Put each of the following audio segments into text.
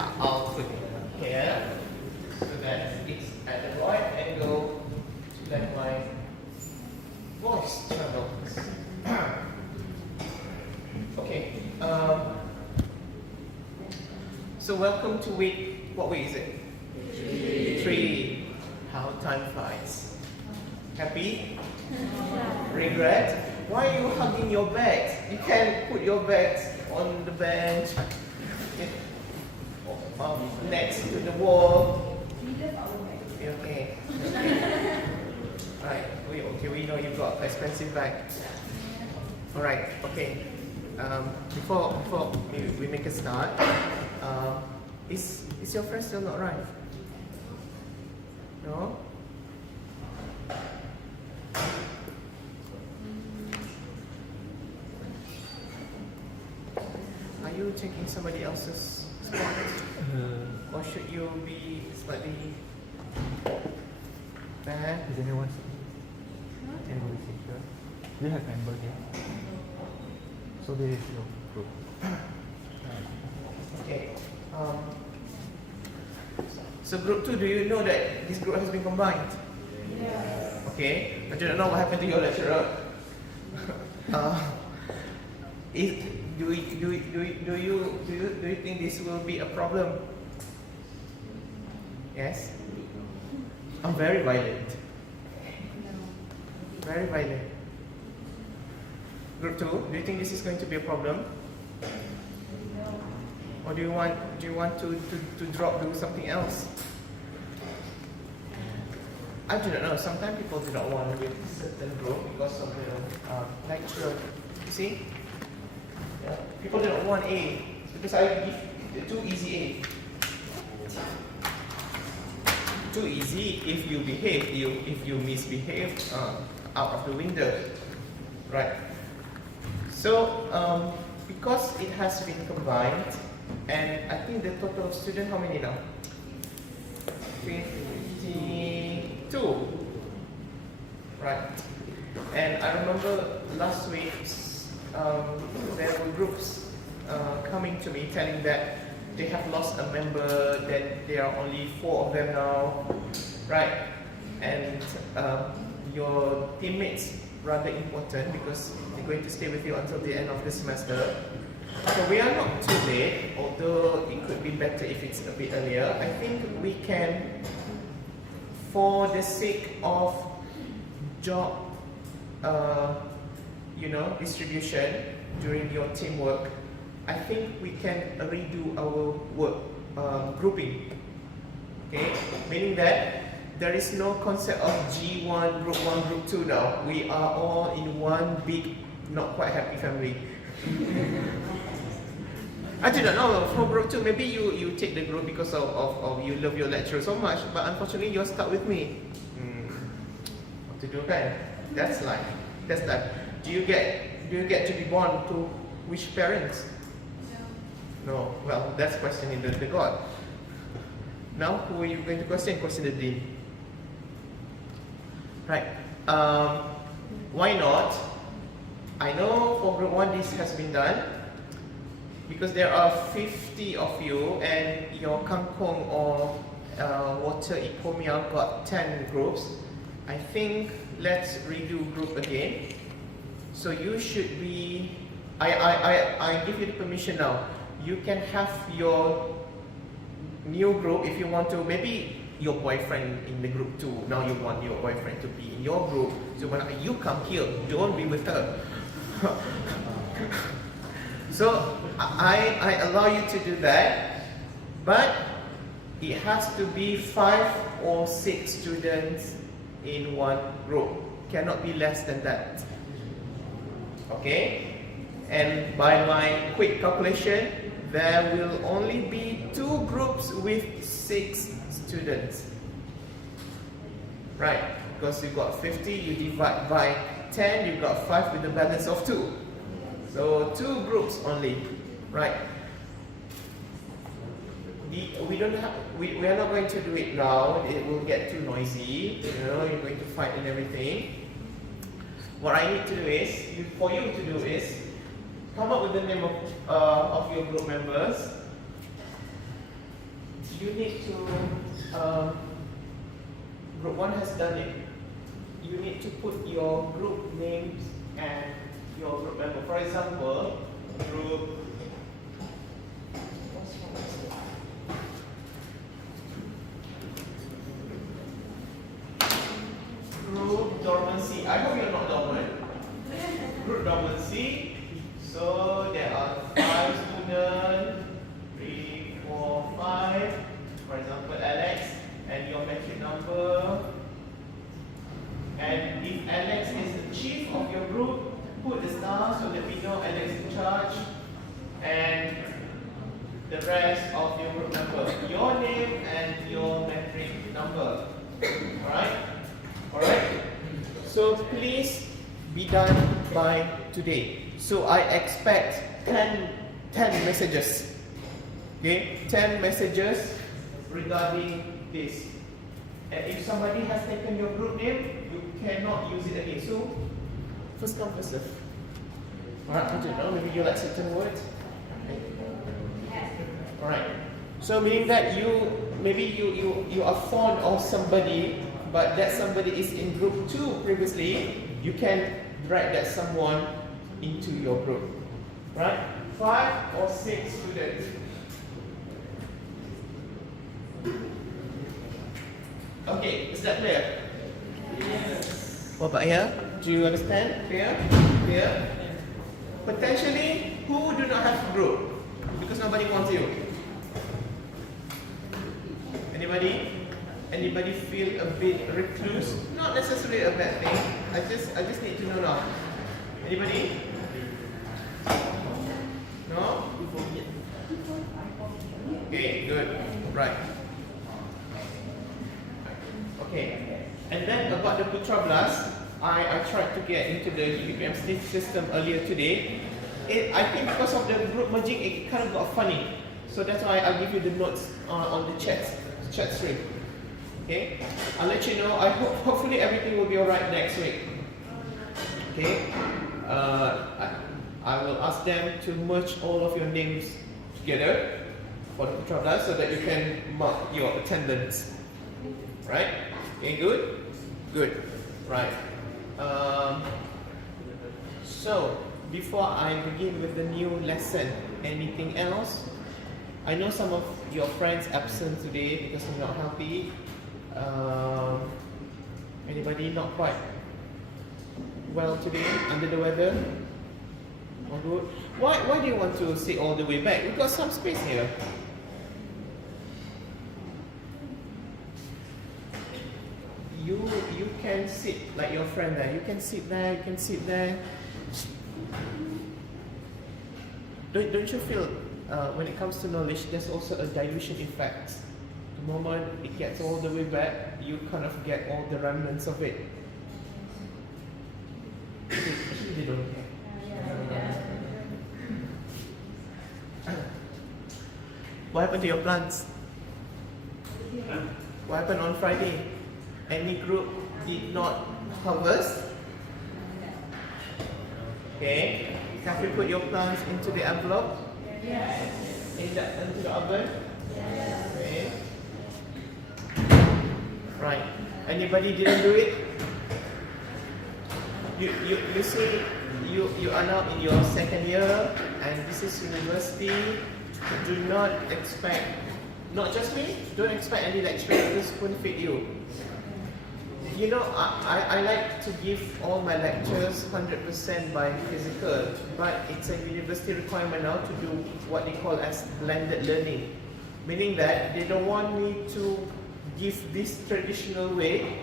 I'll put it here so that it's at the right angle to let my voice travel. Okay. So welcome to week. What week is it? 3. How time flies. Happy? Regret? Why are you hugging your bags? You can put your bags on the bench, next to the wall. Okay. Right. Okay, we know you've got an expensive bag. All right. Okay. Before we make a start, is your friend still not arrived? No. Are you taking somebody else's spot? Or should you be slightly back? Is anyone secure? Do you have member here? So there is your group. Okay. So group 2, do you know that this group has been combined? Yes. Okay. I don't know what happened to your lecturer. Do you think this will be a problem? Yes? I'm very violent. Very violent. Group 2, do you think this is going to be a problem? Or do you want to drop, do something else? I do not know. Sometimes people do not want to be a certain group because of the lecturer. You see? Yeah. People do not want A because I give too easy A. Too easy if you behave. If you misbehave, out of the window, right? So because it has been combined, and I think the total of students, how many now? 52, right? And I remember last week there were groups coming to me telling that they have lost a member, that there are only 4 of them now, right? And your teammates rather important because they're going to stay with you until the end of the semester. So we are not too late, although it could be better if it's a bit earlier. I think we can, for the sake of job, distribution during your teamwork, I think we can redo our work grouping. Okay, meaning that there is no concept of G1, Group 1, Group 2 now. We are all in one big, not quite happy family. I do not know, for Group 2, maybe you take the group because of you love your lecturer so much, but unfortunately you're stuck with me. What to do, kan? That's life. That's life. Do you get to be born to which parents? No. Well, that's questioning the God. Now, who are you going to question? Question the dean. Right. Why not? I know for Group 1 this has been done because there are 50 of you and your kangkong or water ipomia got 10 groups. I think let's redo group again. So you should be, I give you the permission now. You can have your new group if you want to, maybe your boyfriend in the group 2. Now you want your boyfriend to be in your group. So when you come here, don't be with her. So I allow you to do that, but it has to be 5 or 6 students in one group. Cannot be less than that. Okay? And by my quick calculation, there will only be 2 groups with 6 students. Right? Because you got 50, you divide by 10, you got 5 with a balance of 2. So 2 groups only, right? We are not going to do it now. It will get too noisy. You're going to fight and everything. What I need to do is, for you to do is, come up with the name of your group members. you need to, group 1 has done it. You need to put your group names and your group member. For example, group Dormancy. I hope you're not dormant. Group Dormancy. So there are 5 students, 3, 4, 5. For example, Alex, and your metric number. And if Alex is the chief of your group, put the star so that we know Alex is in charge. And the rest of your group member, your name and your metric number. Alright? Alright? So please be done by today. So I expect 10 messages. Okay? 10 messages regarding this. And if somebody has taken your group name, you cannot use it again. So first come, first serve. Alright, I don't know, maybe you like certain words. Alright. So meaning that you are fond of somebody, but that somebody is in group 2 previously, you can drag that someone into your group. Right? 5 or 6 students. Okay, is that clear? Yes. What about here? Do you understand? Clear? Clear? Potentially, who do not have a group? Because nobody wants you. Anybody? Anybody feel a bit recluse? Not necessarily a bad thing. I just need to know now. Anybody? No? Okay, good. Right. Okay. And then about the Putra Blast, I tried to get into the UPM system earlier today. I think because of the group merging, it kind of got funny. So that's why I'll give you the notes on the chat stream. Okay? I'll let you know. Hopefully everything will be alright next week. Okay? I will ask them to merge all of your names together for the Putra Blast so that you can mark your attendance. Right? Okay, good? Good. Right. So, before I begin with the new lesson, anything else? I know some of your friends absent today because they're not healthy. Anybody not quite well today, under the weather? All good? Why do you want to sit all the way back? We've got some space here. You can sit like your friend there. You can sit there, you can sit there. Don't you feel when it comes to knowledge, there's also a dilution effect? The moment it gets all the way back, you kind of get all the remnants of it. Actually, they don't care. What happened to your plants? What happened on Friday? Any group did not harvest? Okay. Have you put your plants into the envelope? Yes. Into the oven? Yes. Okay. Right. Anybody didn't do it? You see, you are now in your second year, and this is university. Do not expect, not just me, don't expect any lecturer to spoon feed you. You know, I like to give all my lectures 100% by physical, but it's a university requirement now to do what they call as blended learning. Meaning that they don't want me to give this traditional way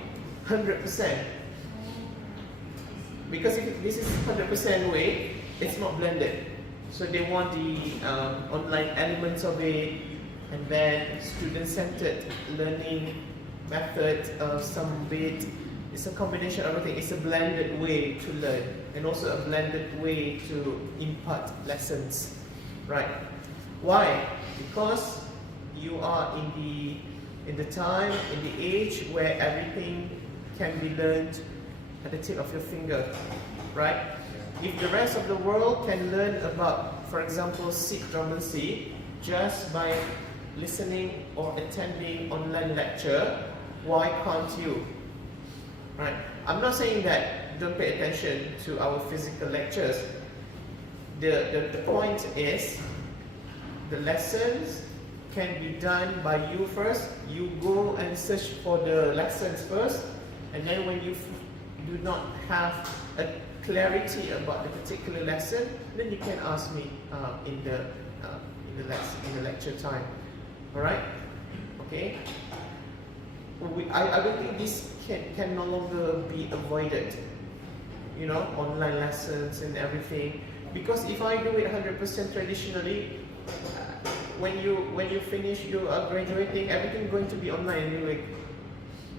100%. Because if this is 100% way, it's not blended. So they want the online elements of it, and then student-centered learning method, some bit. It's a combination of everything. It's a blended way to learn, and also a blended way to impart lessons. Right? Why? Because you are in the time, in the age where everything can be learned at the tip of your finger. Right? If the rest of the world can learn about, for example, seed dormancy just by listening or attending online lecture, why can't you? Right? I'm not saying that don't pay attention to our physical lectures. The point is, the lessons can be done by you first. You go and search for the lessons first, and then when you do not have a clarity about the particular lesson, then you can ask me in the lecture time. All right? Okay. I don't think this can no longer be avoided. You know, online lessons and everything. Because if I do it 100% traditionally, when you finish, you are graduating, everything going to be online anyway,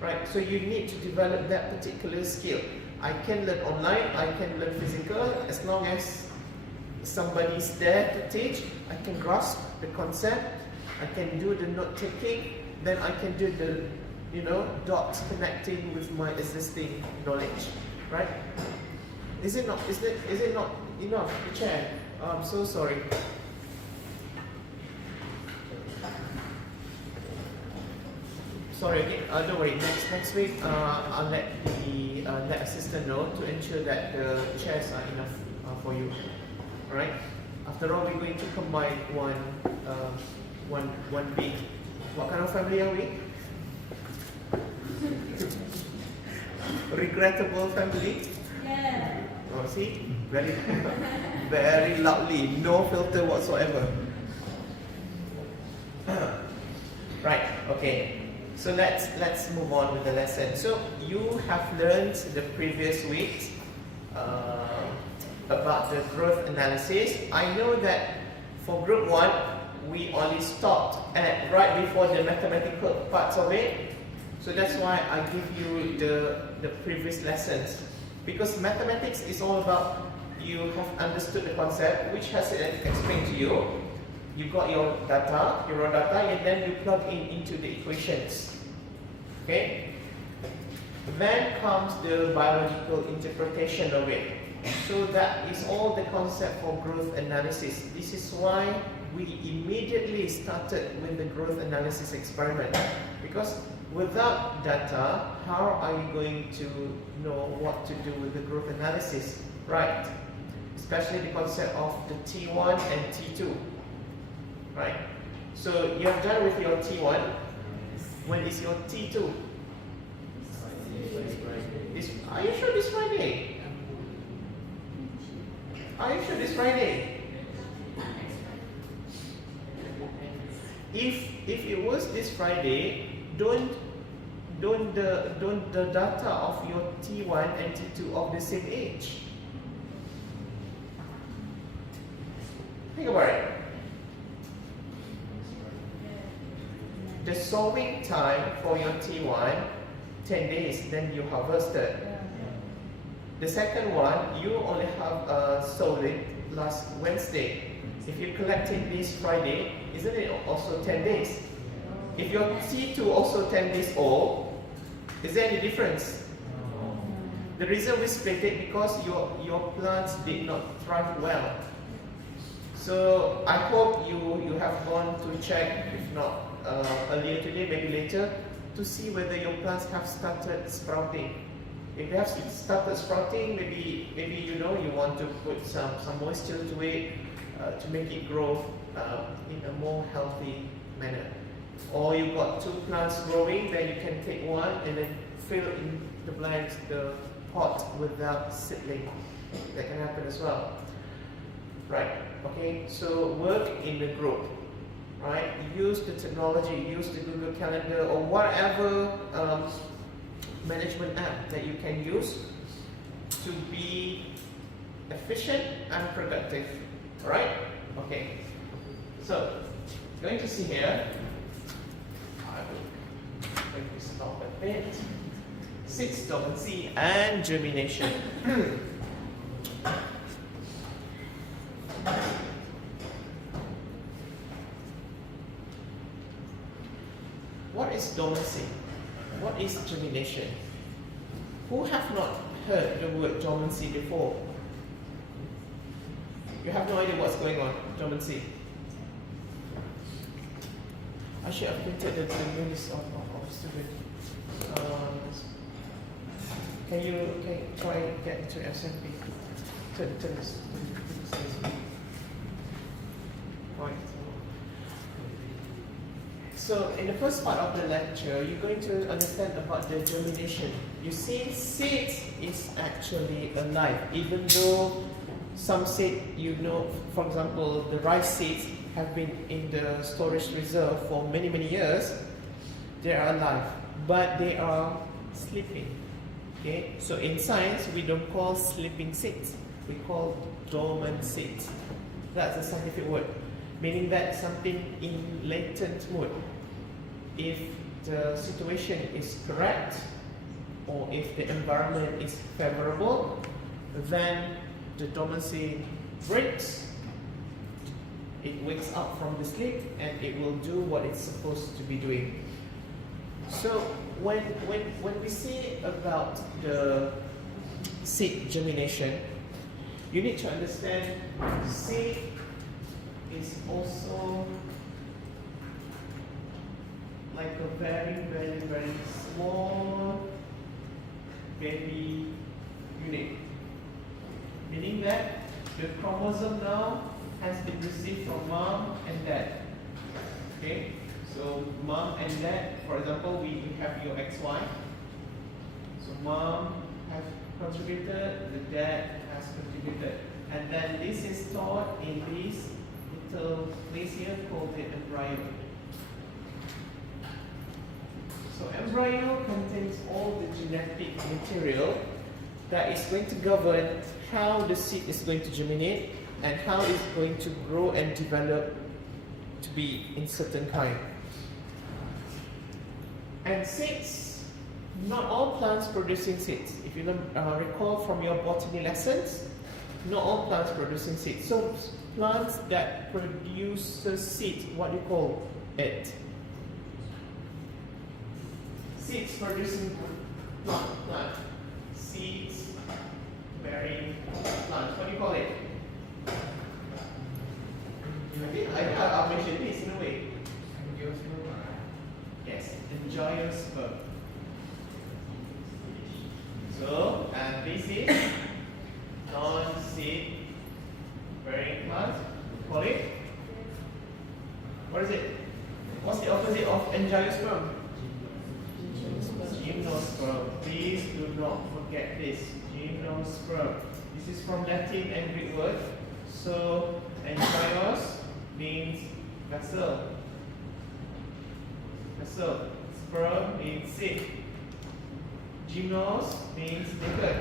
right? So you need to develop that particular skill. I can learn online, I can learn physical, as long as somebody's there to teach. I can grasp the concept, I can do the note taking, then I can do the, you know, dots connecting with my existing knowledge, right? Is it not enough, the chair? Oh, I'm so sorry. Sorry again. Don't worry. Next week, I'll let the lab assistant know to ensure that the chairs are enough for you. All right. After all, we're going to combine one big. What kind of family are we? Regrettable family. Yeah. Oh, see, very, very loudly, no filter whatsoever. Right. Okay. So let's move on with the lesson. So you have learned the previous week about the growth analysis. I know that for group 1, we only stopped at right before the mathematical parts of it. So that's why I give you the previous lessons. Because mathematics is all about you have understood the concept, which has explained to you. You got your data, your raw data, and then you plug into the equations. Okay? Then comes the biological interpretation of it. So that is all the concept for growth analysis. This is why we immediately started with the growth analysis experiment. Because without data, how are you going to know what to do with the growth analysis? Right? Especially the concept of the T1 and T2. Right? So you have done with your T1. When is your T2? Are you sure this Friday? Are you sure this Friday? If it was this Friday, don't the data of your T1 and T2 of the same age. Think about it. The sowing time for your T1, 10 days, then you harvested. The second one, you only have sowed it last Wednesday. If you collected this Friday, isn't it also 10 days? If your T2 also 10 days old, is there any difference? The reason we split it because your plants did not thrive well. So I hope you have gone to check, if not earlier today, maybe later, to see whether your plants have started sprouting. If they have started sprouting, maybe you know you want to put some moisture to it to make it grow in a more healthy manner. Or you got 2 plants growing, then you can take one and then fill in the blanks, the pot without seedling. That can happen as well. Right? Okay. So work in the group. Right? Use the technology, use the Google Calendar or whatever management app that you can use to be efficient and productive. Alright? Okay. So, going to see here, I will bring this up a bit. 6 dormancy and germination. What is dormancy? What is germination? Who have not heard the word dormancy before? You have no idea what's going on, dormancy. I should have printed the list of students. Can you try get to SMP? Turn this. Right. So in the first part of the lecture, you're going to understand about the germination. You see, seeds is actually alive, even though some seed, you know, for example, the rice seeds have been in the storage reserve for many years. They are alive, but they are sleeping. Okay, so in science we don't call sleeping seeds, we call dormant seeds. That's a scientific word, meaning that something in latent mode. If the situation is correct, or if the environment is favorable, then the dormancy breaks. It wakes up from the sleep and it will do what it's supposed to be doing. So when we say about the seed germination, you need to understand seed is also like a very small baby unit, meaning that the chromosome now has been received from mom and dad. Okay, so mom and dad, for example, we have your XY. So mom has contributed, the dad has contributed, and then this is stored in this little place here called the embryo. So embryo contains all the genetic material that is going to govern how the seed is going to germinate and how it's going to grow and develop to be in certain kind. And seeds, not all plants producing seeds. If you recall from your botany lessons, not all plants producing seeds. So plants that produce seeds, what do you call it? Seeds producing plant. Seeds bearing plants. What do you call it? I think I'll mention this in a way. Yes, endosperm. So, and this is non-seed bearing plant. Call it? What is it? What's the opposite of angiosperm? Gymnosperm. Please do not forget this. Gymnosperm. This is from Latin and Greek word. So, angios means vessel. Sperm means seed. Gymnos means naked.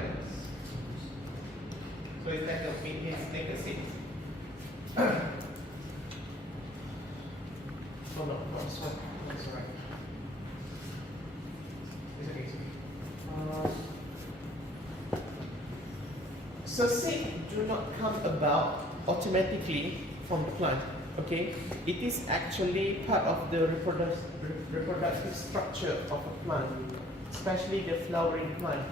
So it's like it's naked seed. Oh no, this one. That's right. It's okay. So seed do not come about automatically from the plant. Okay, it is actually part of the reproductive structure of a plant, especially the flowering plant.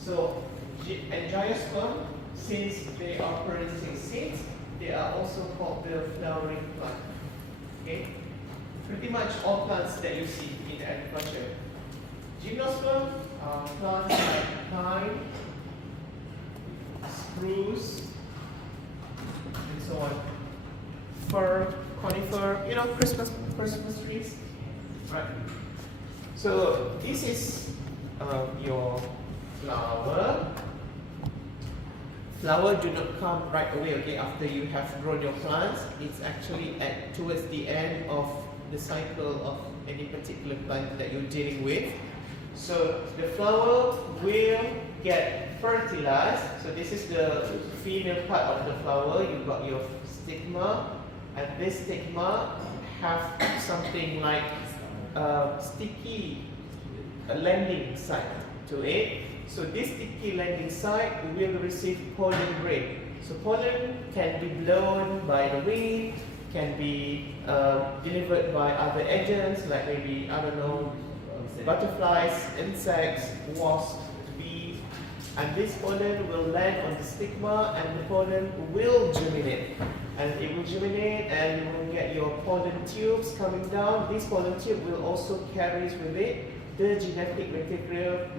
So angiosperm, since they are producing seeds, they are also called the flowering plant. Okay, pretty much all plants that you see in agriculture. Gymnosperm are plants like pine, spruce, and so on. Fir, conifer, you know, Christmas trees, right? So this is your flower. Flower do not come right away, okay, after you have grown your plants. It's actually towards the end of the cycle of any particular plant that you're dealing with. So the flower will get fertilized. So this is the female part of the flower. You've got your stigma, and this stigma have something like sticky landing site to it. So this sticky landing site will receive pollen grain. So pollen can be blown by the wind, can be delivered by other agents like maybe, I don't know, butterflies, insects, wasps, bees, and this pollen will land on the stigma and the pollen will germinate. and it will germinate, and you will get your pollen tubes coming down. This pollen tube will also carry with it the genetic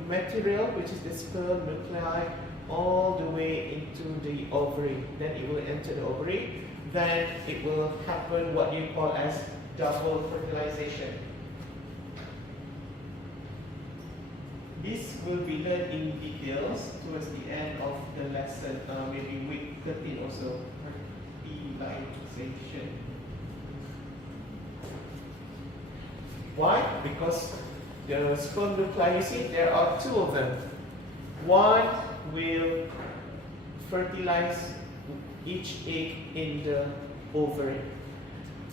material, which is the sperm nuclei, all the way into the ovary. Then it will enter the ovary. Then it will happen what you call as double fertilization. This will be learned in details towards the end of the lesson, maybe week 13 or so. Fertilization. Why? Because the sperm nuclei, you see, there are two of them. One will fertilize each egg in the ovary.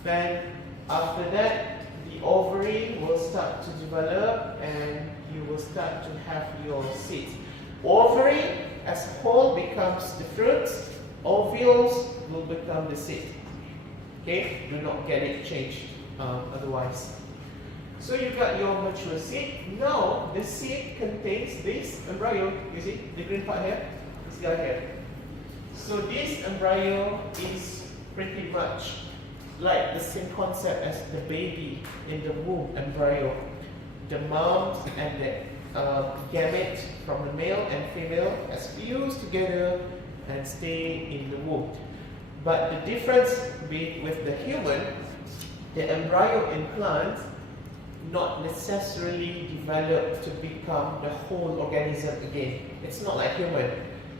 Then after that, the ovary will start to develop and you will start to have your seeds. Ovary as a whole becomes the fruits, ovules will become the seed. Okay, do not get it changed otherwise. So you got your mature seed. Now the seed contains this embryo. You see the green part here? This guy here. So this embryo is pretty much like the same concept as the baby in the womb embryo. The mom and the gamete from the male and female has fused together and stay in the womb. But the difference with the human, the embryo in plants not necessarily develop to become the whole organism again. It's not like human.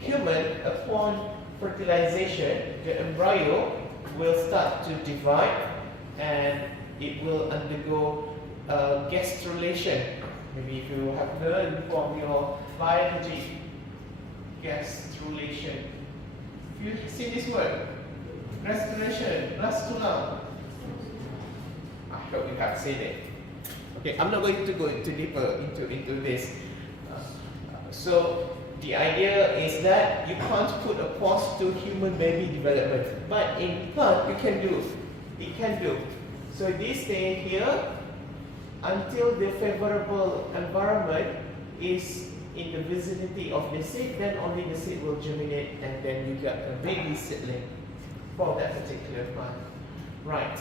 Human, upon fertilization, the embryo will start to divide and it will undergo gastrulation. Maybe if you have learned from your biology, gastrulation. You see this word? Gastrulation, gastrula. I hope you have seen it. Okay, I'm not going to go into deeper into this. So the idea is that you can't put a pause to human baby development, but in plant you can do. It can do. So this stay here until the favorable environment is in the vicinity of the seed, then only the seed will germinate and then you got a baby seedling for that particular plant. Right.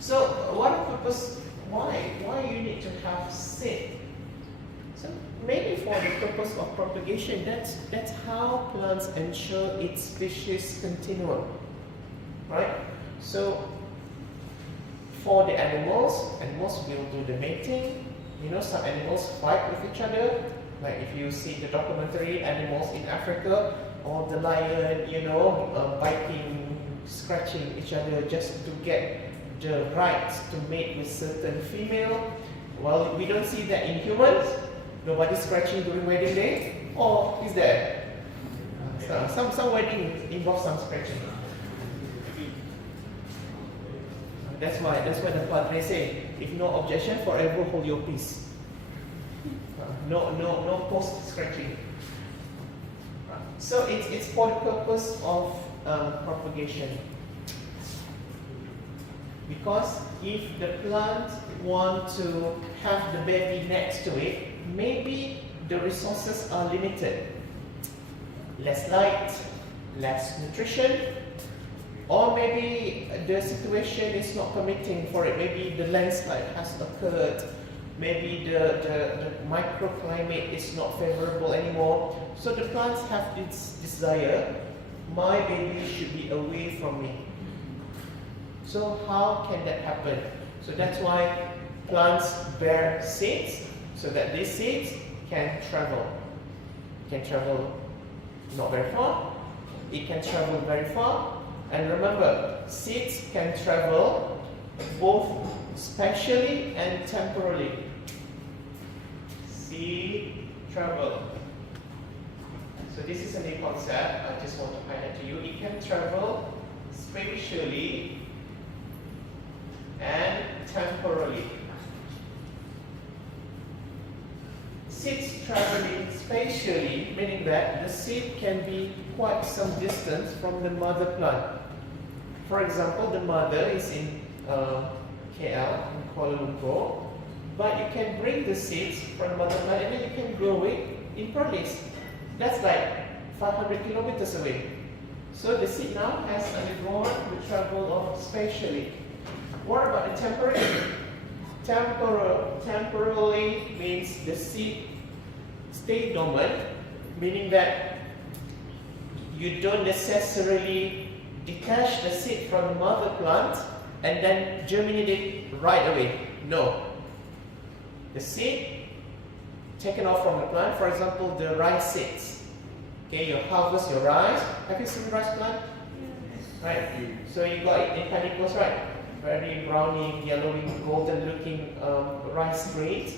So what purpose, why you need to have seed? So maybe for the purpose of propagation, that's how plants ensure its species continuum. Right? So for the animals will do the mating. You know, some animals fight with each other. Like if you see the documentary animals in Africa, or the lion, you know, biting, scratching each other just to get the right to mate with certain female. Well, we don't see that in humans. Nobody scratching during wedding day. Or is there? So, some wedding involves some scratching. That's why the padre say, if no objection, forever hold your peace. No post scratching. So it's for the purpose of propagation. Because if the plant want to have the baby next to it, maybe the resources are limited. Less light, less nutrition, or maybe the situation is not permitting for it. Maybe the landslide has occurred. Maybe the microclimate is not favorable anymore. So the plants have this desire, my baby should be away from me. So how can that happen? So that's why plants bear seeds, so that these seeds can travel. Can travel not very far, it can travel very far. And remember, seeds can travel both spatially and temporally. Seed travel. So this is a new concept, I just want to highlight to you. It can travel spatially and temporally. Seeds traveling spatially, meaning that the seed can be quite some distance from the mother plant. For example, the mother is in KL, in Kuala Lumpur, but you can bring the seeds from the mother plant and then you can grow it in Perlis. That's like 500 kilometers away. So the seed now has undergone the travel of spatially. What about the temporally? Temporally means the seed stay dormant, meaning that you don't necessarily detach the seed from the mother plant and then germinate it right away. No. The seed taken off from the plant, for example, the rice seeds. Okay, you harvest your rice. Have you seen rice plant? Yes. Right. So you got it in panicles, right? Very browny, yellowing, golden looking rice grains.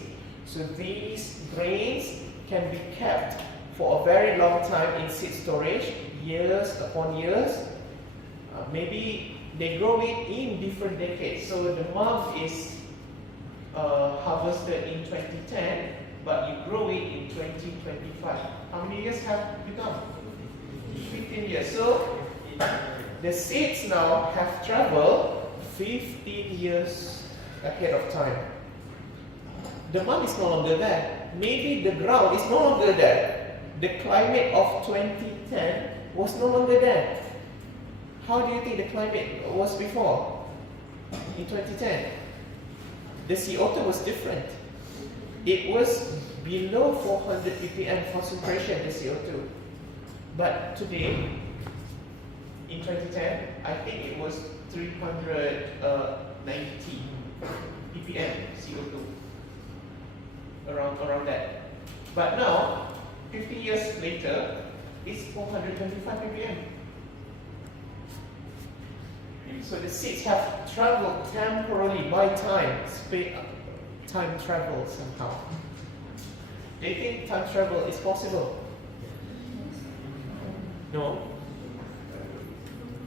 So these grains can be kept for a very long time in seed storage, years upon years. Maybe they grow it in different decades. So the mom is harvested in 2010, but you grow it in 2025. How many years have you done? 15 years. So the seeds now have traveled 15 years ahead of time. The mom is no longer there. Maybe the ground is no longer there. The climate of 2010 was no longer there. How do you think the climate was before? In 2010? The CO2 was different. It was below 400 ppm concentration, the CO2. But today, in 2010, I think it was 390 ppm CO2. Around that. But now, 50 years later, it's 425 ppm. So the seeds have traveled temporarily by time, time travel somehow. Do you think time travel is possible? No?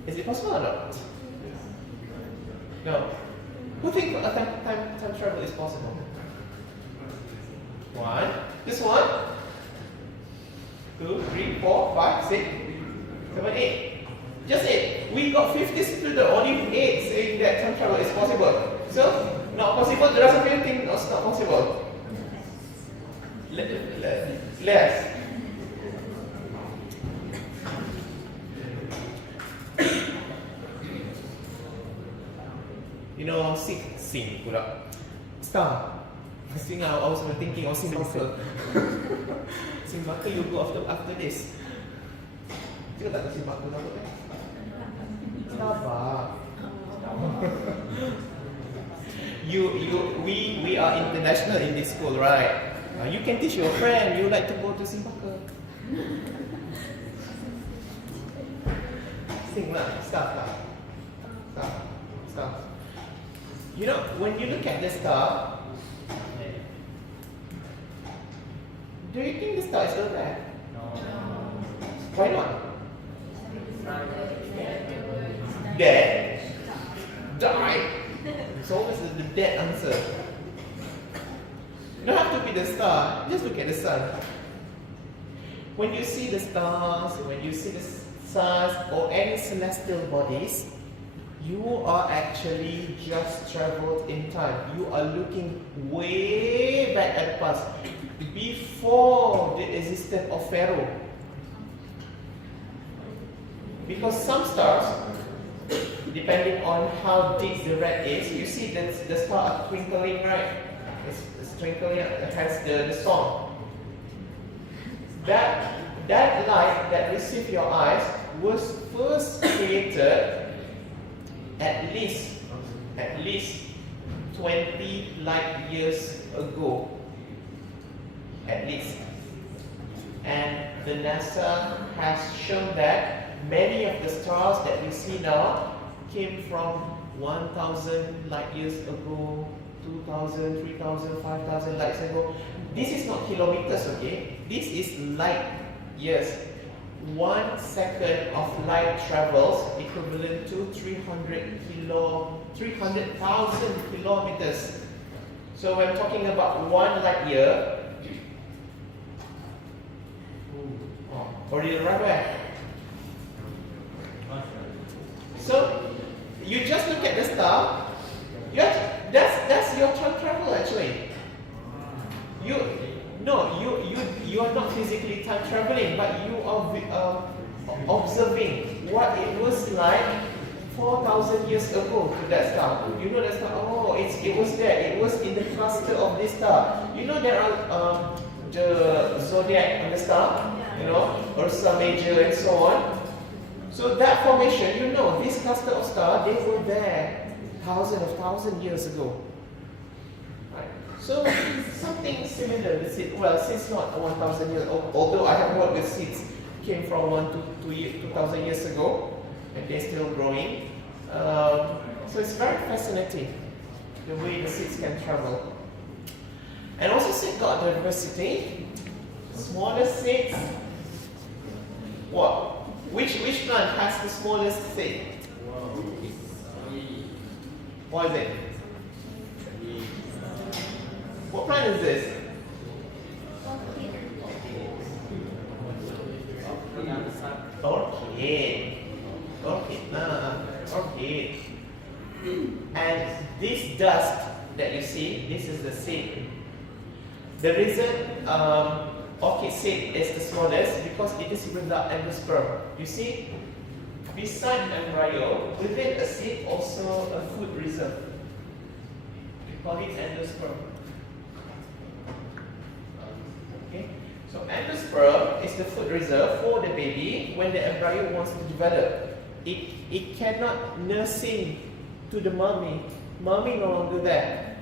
Is it possible or not? No. Who thinks time travel is possible? One. This one? 2, 3, 4, 5, 6, 7, 8. Just 8. We got 50 students, only 8 saying that time travel is possible. So, not possible, the rest of you think it's not possible. Less. You know, sing pula. Star. I was thinking of sing buckle. Sing buckle you go after this. Cakap tak sing buckle apa kan? Sabar. We are international in this school, right? You can teach your friend. You like to go to Simbaka. Sing lah, start. You know, when you look at the star, do you think the star is still there? No. Why not? Dead. Die. It's always the dead answer. You don't have to be the star. Just look at the sun. When you see the stars, when you see the stars or any celestial bodies, you are actually just traveled in time. You are looking way back at the past, before the existence of Pharaoh. Because some stars, depending on how deep the red is, you see that the star are twinkling, right? It's twinkling, it has the song. That light that receives your eyes was first created at least 20 light years ago. At least. And the NASA has shown that many of the stars that we see now came from 1,000 light years ago, 2,000, 3,000, 5,000 light years ago. This is not kilometers, okay? This is light years. 1 second of light travels equivalent to 300,000 kilometers. So when talking about 1 light year, already right where? So you just look at the star. That's your time travel actually. You are not physically time traveling, but you are observing what it was like 4,000 years ago to that star. You know that star? Oh, it was there. It was in the cluster of this star. You know there are the zodiac on the star, you know, Ursa Major and so on. So that formation, you know, this cluster of stars, they were there thousand years ago. Right. So something similar. Well, since not 1,000 years, although I have worked with seeds, came from 2,000 years ago, and they're still growing. So it's very fascinating the way the seeds can travel. And also seed got diversity. Smaller seeds. What? Which plant has the smallest seed? What is it? What plant is this? Orchid. Orchid. And this dust that you see, this is the seed. The reason orchid seed is the smallest because it is without endosperm. You see, beside embryo, within a seed also a food reserve. We call it endosperm. Okay, so endosperm is the food reserve for the baby when the embryo wants to develop. It cannot nursing to the mommy. Mommy no longer there.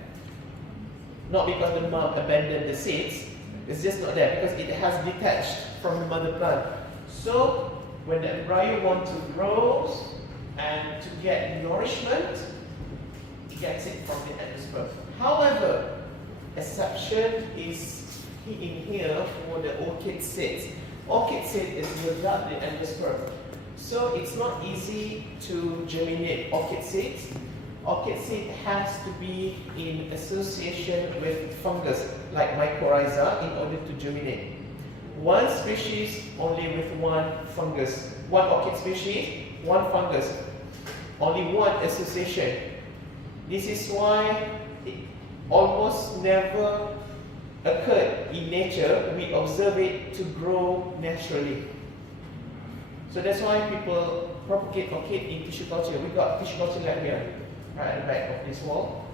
Not because the mom abandoned the seeds. It's just not there because it has detached from the mother plant. So when the embryo wants to grow and to get nourishment, it gets it from the endosperm. However, exception is in here for the orchid seeds. Orchid seed is without the endosperm. So it's not easy to germinate orchid seeds. Orchid seed has to be in association with fungus like mycorrhiza in order to germinate. One species only with one fungus. One orchid species, one fungus. Only one association. This is why it almost never occurred in nature. We observe it to grow naturally. So that's why people propagate orchid in tissue culture. We got tissue culture lab here, right at the back of this wall.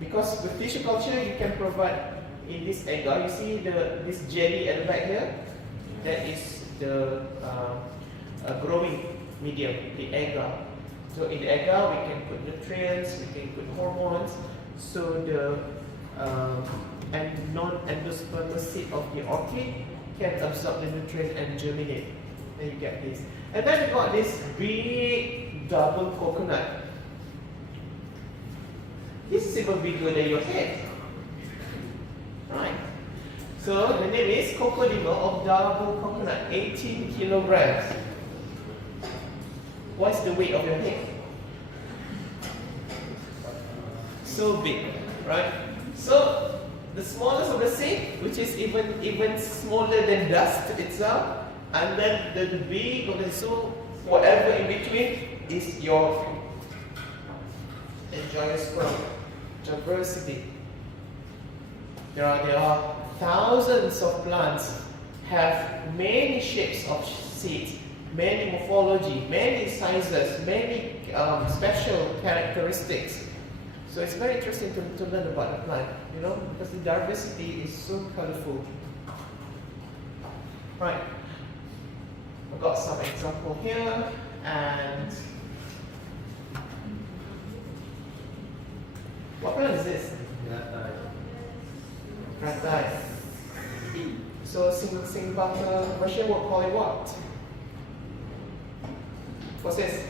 Because with tissue culture, you can provide in this agar. You see this jelly at the back here. That is the growing medium, the agar. So in the agar, we can put nutrients, we can put hormones. So the non-endospermous seed of the orchid can absorb the nutrient and germinate. Then you get this. And then we got this big double coconut. This is even bigger than your head. Right. So the name is cocodilo of double coconut, 18 kilograms. What's the weight of your head? So big, right? So the smallest of the seed, which is even smaller than dust itself, and then the big of the so whatever in between is your enjoy your sperm. Diversity. There are thousands of plants have many shapes of seeds, many morphology, many sizes, many special characteristics. So it's very interesting to learn about the plant, you know, because the diversity is so colorful. Right. I've got some example here, and what plant is this? Gratai. So Singapore Russian would call it what? What's this?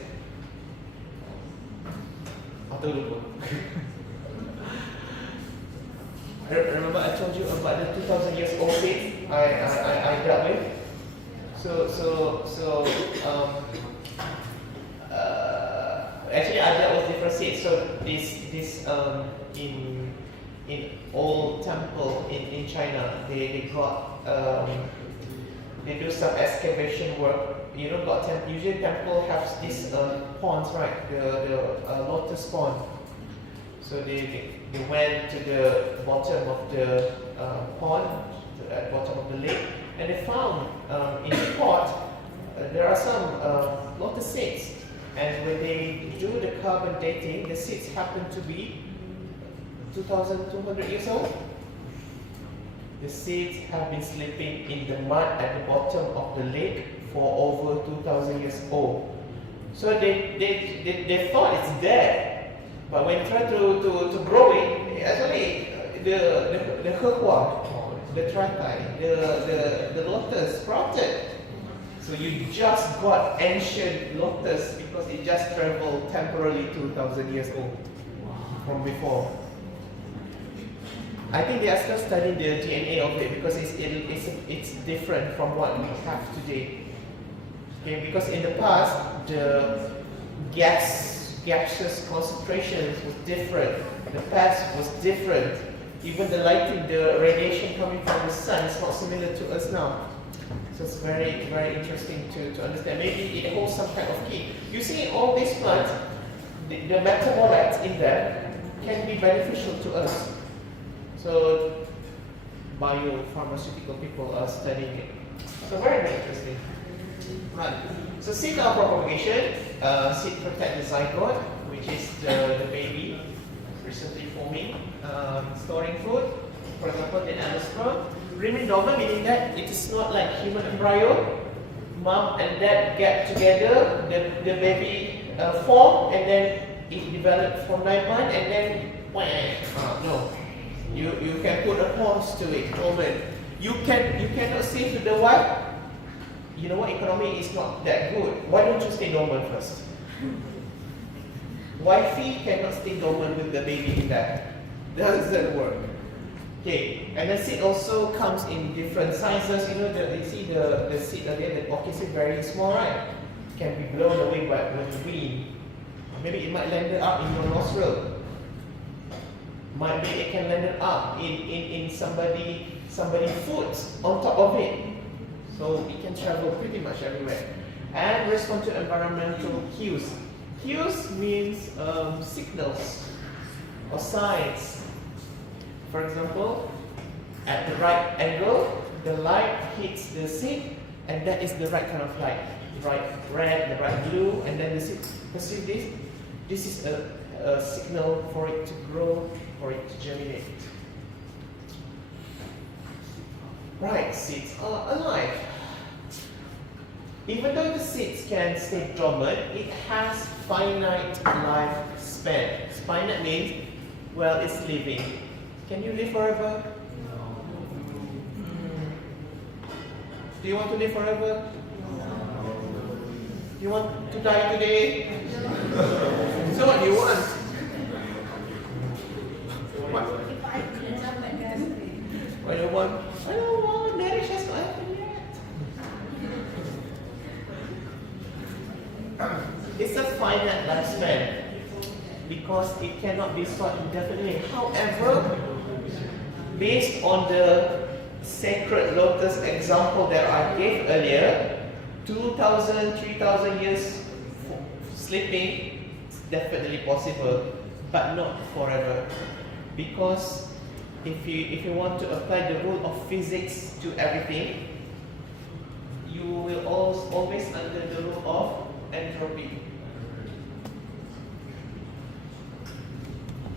Remember I told you about the 2,000 years old seed I dealt with? Actually I dealt with different seeds. So this in old temple in China, they got they do some excavation work. You know, got usually temple has these ponds, right? The lotus pond. So they went to the bottom of the pond, at the bottom of the lake, and they found in the pot there are some lotus seeds, and when they do the carbon dating, the seeds happen to be 2,200 years old. The seeds have been sleeping in the mud at the bottom of the lake for over 2,000 years old. So they thought it's dead, but when you try to grow it, actually the hekwa, the tratai, the lotus sprouted. So you just got ancient lotus because it just traveled temporarily 2,000 years old from before. I think they are still studying the DNA of it because it's different from what we have today. Okay, because in the past the gaseous concentrations was different, the path was different, even the lighting, the radiation coming from the sun is not similar to us now. So it's very, very interesting to understand. Maybe it holds some kind of key. You see, all these plants, the metabolites in them can be beneficial to us. So biopharmaceutical people are studying it. So very, very interesting. Right. So seed propagation, seed protect the zygote, which is the baby recently forming, storing food. For example, the endosperm. Remain dormant, meaning that it is not like human embryo. Mom and dad get together, the baby form, and then it develops for 9 months, and then no. You can put a pause to it, dormant. You cannot say to the wife, you know what, economy is not that good. Why don't you stay dormant first? Wifey cannot stay dormant with the baby in that. Doesn't work. Okay, and the seed also comes in different sizes. You know, you see the seed again, the orchid seed very small, right? Can be blown away by when you wind. Maybe it might land up in your nostril. Might be it can land up in somebody's foot on top of it. So it can travel pretty much everywhere. And respond to environmental cues. Cues means signals or signs. For example, at the right angle, the light hits the seed, and that is the right kind of light. The right red, the right blue, and then the seed perceive this. This is a signal for it to grow, for it to germinate. Right, seeds are alive. Even though the seeds can stay dormant, it has finite lifespan. Finite means, well, it's living. Can you live forever? No. Do you want to live forever? No. You want to die today? No. So what do you want? What do you want? I don't want. Marriage has not happened yet. It's a finite lifespan because it cannot be stored indefinitely. However, based on the sacred lotus example that I gave earlier, 2,000, 3,000 years sleeping is definitely possible, but not forever. Because if you want to apply the rule of physics to everything, you will always under the rule of entropy.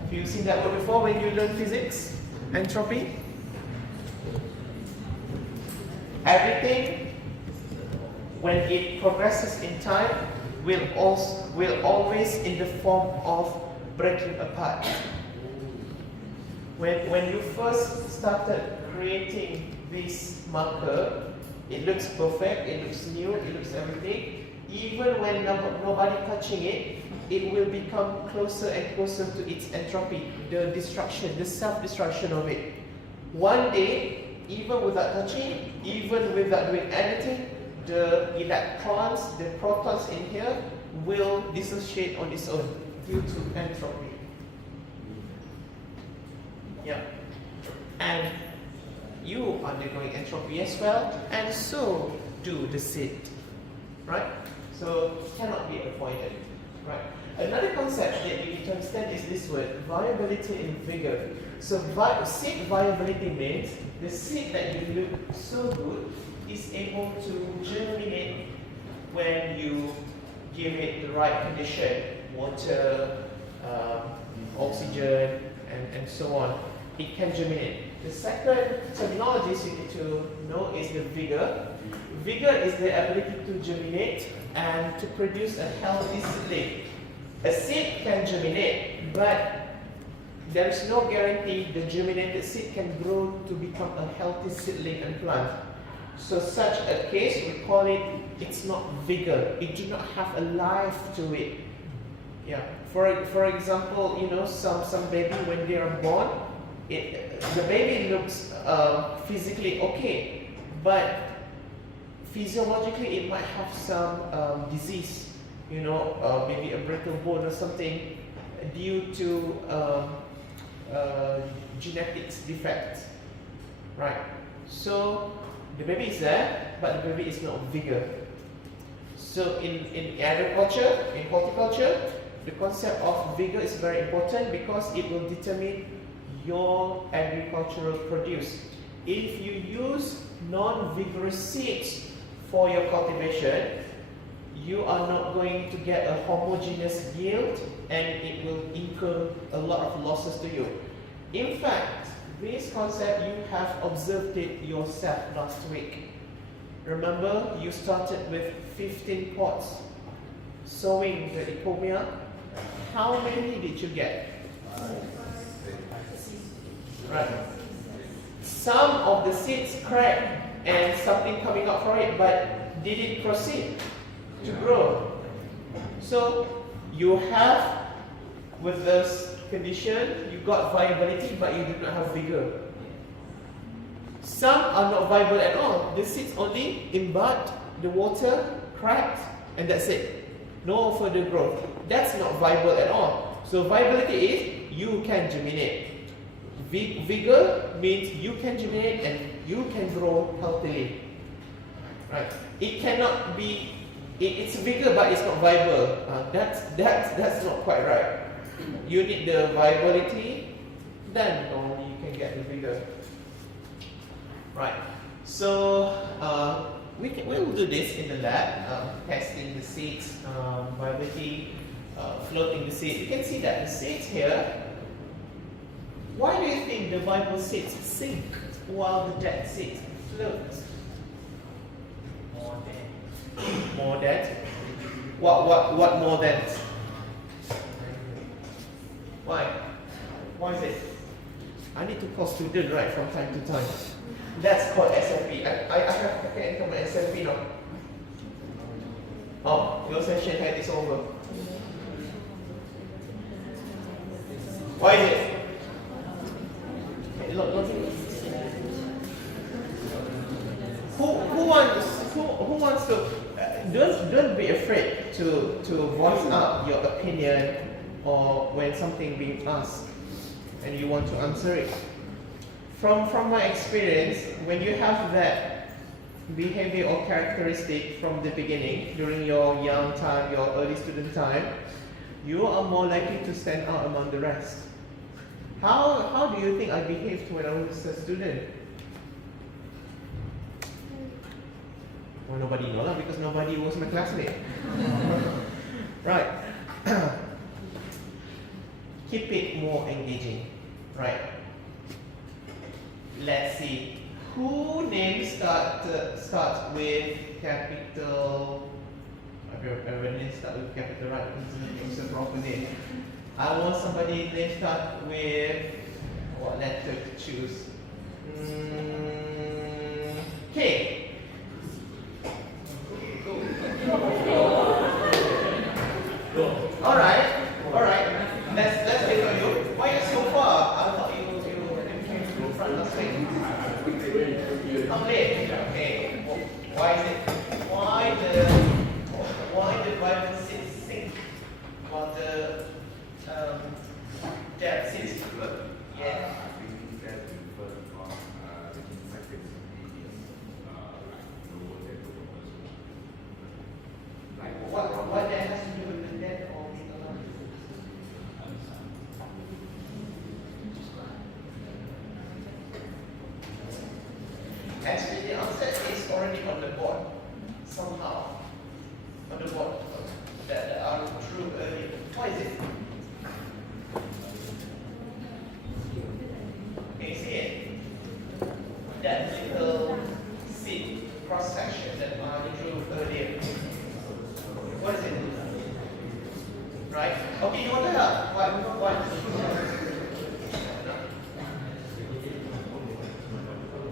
Have you seen that word before when you learn physics? Entropy. Everything, when it progresses in time, will always in the form of breaking apart. When you first started creating this marker, it looks perfect, it looks new, it looks everything. Even when nobody touching it, it will become closer and closer to its entropy, the destruction, the self-destruction of it. One day, even without touching, even without doing anything, the electrons, the protons in here will dissociate on its own due to entropy. Yeah. And you are undergoing entropy as well, and so do the seed. Right? So it cannot be avoided. Right. Another concept that you need to understand is this word, viability and vigor. So seed viability means the seed that you look so good is able to germinate when you give it the right condition, water, oxygen, and so on, it can germinate. The second terminology you need to know is the vigor. Vigor is the ability to germinate and to produce a healthy seedling. A seed can germinate, but there is no guarantee the germinated seed can grow to become a healthy seedling and plant. So such a case, we call it, it's not vigor. It do not have a life to it. Yeah. For example, you know, some baby when they are born, the baby looks physically okay, but physiologically it might have some disease, you know, maybe a brittle bone or something due to genetics defect, right? So the baby is there, but the baby is not vigor. So in agriculture, in horticulture, the concept of vigor is very important because it will determine your agricultural produce. If you use non-vigorous seeds for your cultivation, you are not going to get a homogeneous yield and it will incur a lot of losses to you. In fact, this concept you have observed it yourself last week. Remember, you started with 15 pots sowing the epomia. How many did you get? Right. Some of the seeds cracked and something coming out from it, but did it proceed to grow? So you have, with this condition, you got viability, but you do not have vigor. Some are not viable at all. The seeds only imbibed the water, cracked, and that's it. No further growth. That's not viable at all. So viability is you can germinate. Vigor means you can germinate and you can grow healthily. Right? It cannot be. It's vigor, but it's not viable. That's not quite right. You need the viability, then only you can get the vigor. Right. So we'll do this in the lab, testing the seeds, viability, floating the seeds. You can see that the seeds here. Why do you think the viable seeds sink while the dead seeds float? More dead. What more than? Why? Why is it? I need to call student right from time to time. That's called SMP. I can enter my SMP now. Oh, your session head is over. Why is it? Who wants to? Don't be afraid to voice out your opinion or when something being asked and you want to answer it. From my experience, when you have that behavior or characteristic from the beginning, during your young time, your early student time, you are more likely to stand out among the rest. How do you think I behaved when I was a student? Well, nobody knows because nobody was my classmate. Right. Keep it more engaging. Right. Let's see. Who name starts with capital? Every name starts with capital, right? It's a proper name. I want somebody name start with what letter to choose? K. All right. Let's wait for you. Why are you so far? I thought you came to the front last week. Come late. Okay. Why is it? Why the Bible seeds sink while the dead seeds float? Yeah. I think that refers from the insect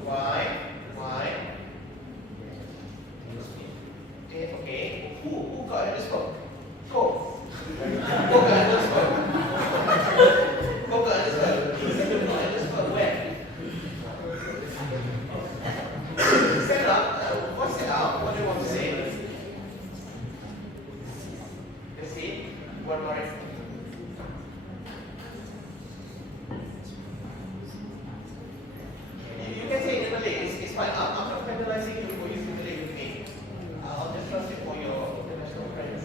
Why? Okay. Who got endosperm? Go. Go got endosperm. Go got endosperm. Endosperm where? Stand up. Voice it out. What do you want to say? You see? One more. You can say it in Malay. It's fine. I'm not penalizing you for using Malay with me. I'll just translate for your international friends.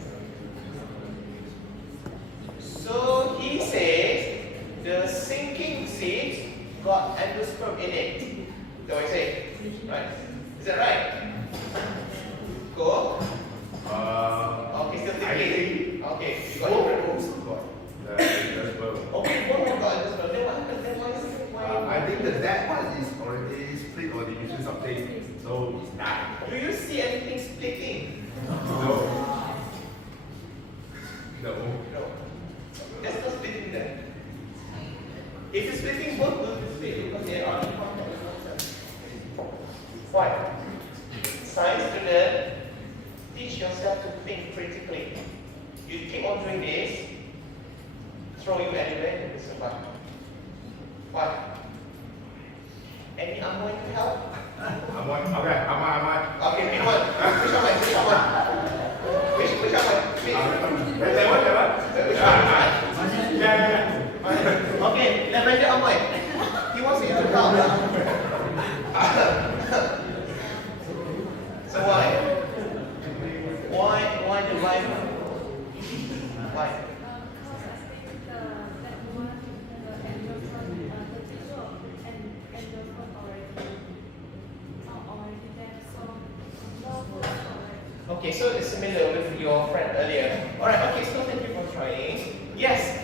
So he says the sinking seeds got endosperm in it. Is that what I say? Right? Is that right? Go. Okay, still thinking. Okay, you got your books. Okay, one more got endosperm. Then what happened? Then why is it? I think that part is already split or division something, so it's not. Do you see anything splitting? No. No. There's no splitting there. If it's splitting, both will be split because they are in contact with one another. Why? Science student, teach yourself to think critically. You keep on doing this, throw you anywhere and you survive. Why? Any Amoy to help? Amoy. Okay, Amoy. Okay, pick one. Which Amoy? Which Amoy? Which Amoy? That one? Which one? Yeah. Okay, Lavender Amoy. He wants you to help. So why? Why the rival? Why? Okay, so it's similar with your friend earlier. Alright, okay, so thank you for trying. Yes,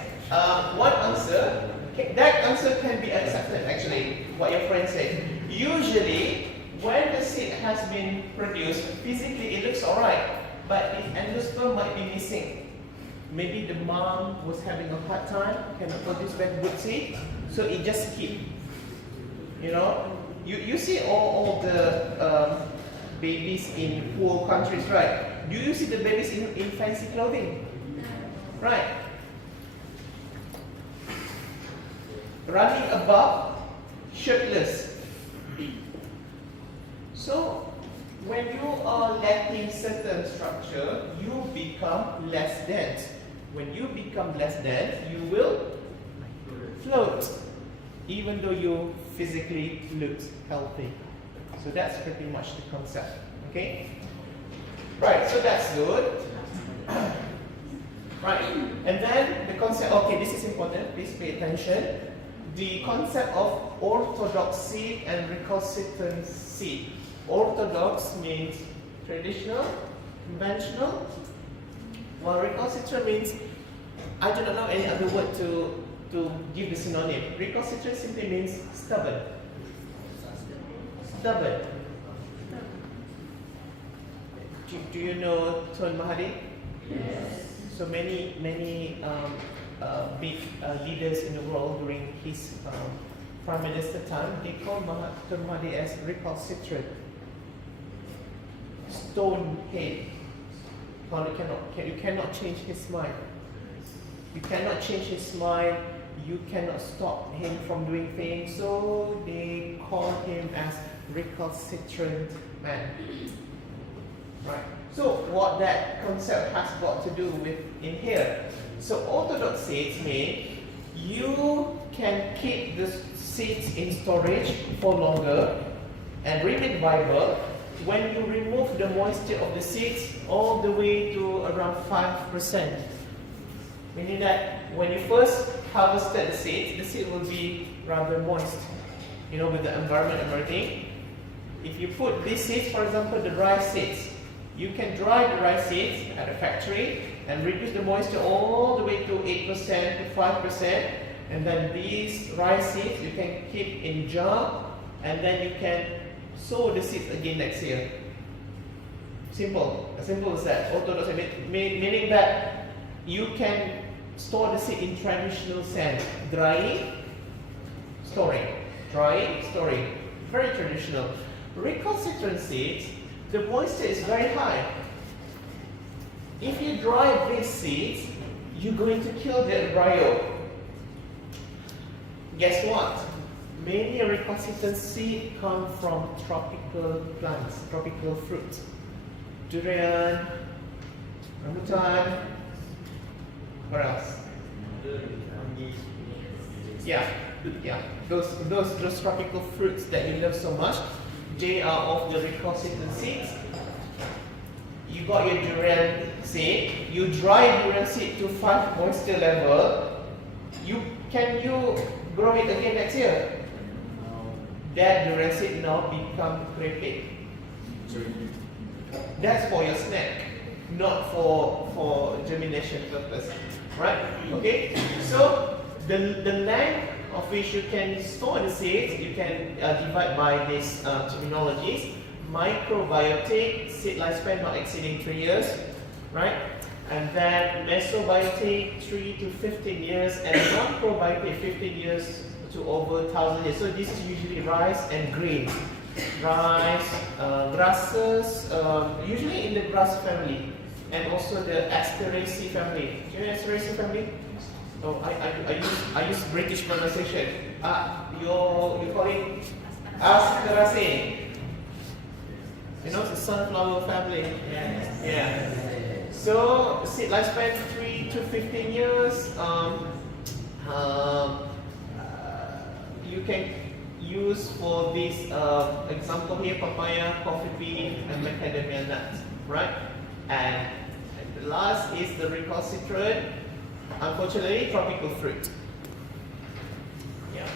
one answer, that answer can be accepted actually, what your friend said. Usually, when the seed has been produced, physically it looks alright, but the endosperm might be missing. Maybe the mom was having a hard time, cannot produce back good seed, so it just keep. You know, you see all the babies in poor countries, right? Do you see the babies in fancy clothing? Right. Running about, shirtless. So, when you are lacking certain structure, you become less dense. When you become less dense, you will float, even though you physically look healthy. So that's pretty much the concept, okay? Right, so that's good. Right, and then the concept, okay, this is important, please pay attention. The concept of Orthodox seed and Recalcitrant seed. Orthodox means traditional, conventional, while Recalcitrant means, I do not know any other word to give the synonym. Recalcitrant simply means stubborn. Stubborn. Do you know Tun Mahathir? Yes. So many big leaders in the world during his prime minister time, they call Tun Mahathir as recalcitrant. Stone head. You cannot change his mind. You cannot change his mind. You cannot stop him from doing things. So they call him as recalcitrant man. Right. So what that concept has got to do with in here. So orthodox seeds mean you can keep the seeds in storage for longer and remain viable when you remove the moisture of the seeds all the way to around 5%. Meaning that when you first harvested the seed will be rather moist, you know, with the environment and everything. If you put these seeds, for example, the rice seeds, you can dry the rice seeds at a factory and reduce the moisture all the way to 8% to 5%, and then these rice seeds you can keep in jar, and then you can sow the seeds again next year. Simple, as simple as that. Orthodox meaning that you can store the seed in traditional sense. Drying, storing. Drying, storing. Very traditional. Recalcitrant seeds, the moisture is very high. If you dry these seeds, you're going to kill the embryo. Guess what? Many recalcitrant seeds come from tropical plants, tropical fruits. Durian, rambutan, what else? Yeah. Those tropical fruits that you love so much, they are of the recalcitrant seeds. You got your durian seed, you dry durian seed to 5 moisture level, can you grow it again next year? That durian seed now become crepit. That's for your snack, not for germination purpose, right? Okay, so the length of which you can store the seeds, you can divide by these terminologies. Microbiotic, seed lifespan not exceeding 3 years, right? And then mesobiotic, 3 to 15 years, and non-probiotic, 15 years to over 1,000 years. So this is usually rice and grains. Rice, grasses, usually in the grass family, and also the Asteraceae family. Do you know Asteraceae family? Oh, I use British pronunciation. You call it Asteraceae. You know, the sunflower family. Yeah. So seed lifespan 3 to 15 years. You can use for this example here: papaya, coffee bean, and macadamia nuts, right? And the last is the recalcitrant. Unfortunately, tropical fruit. Yeah.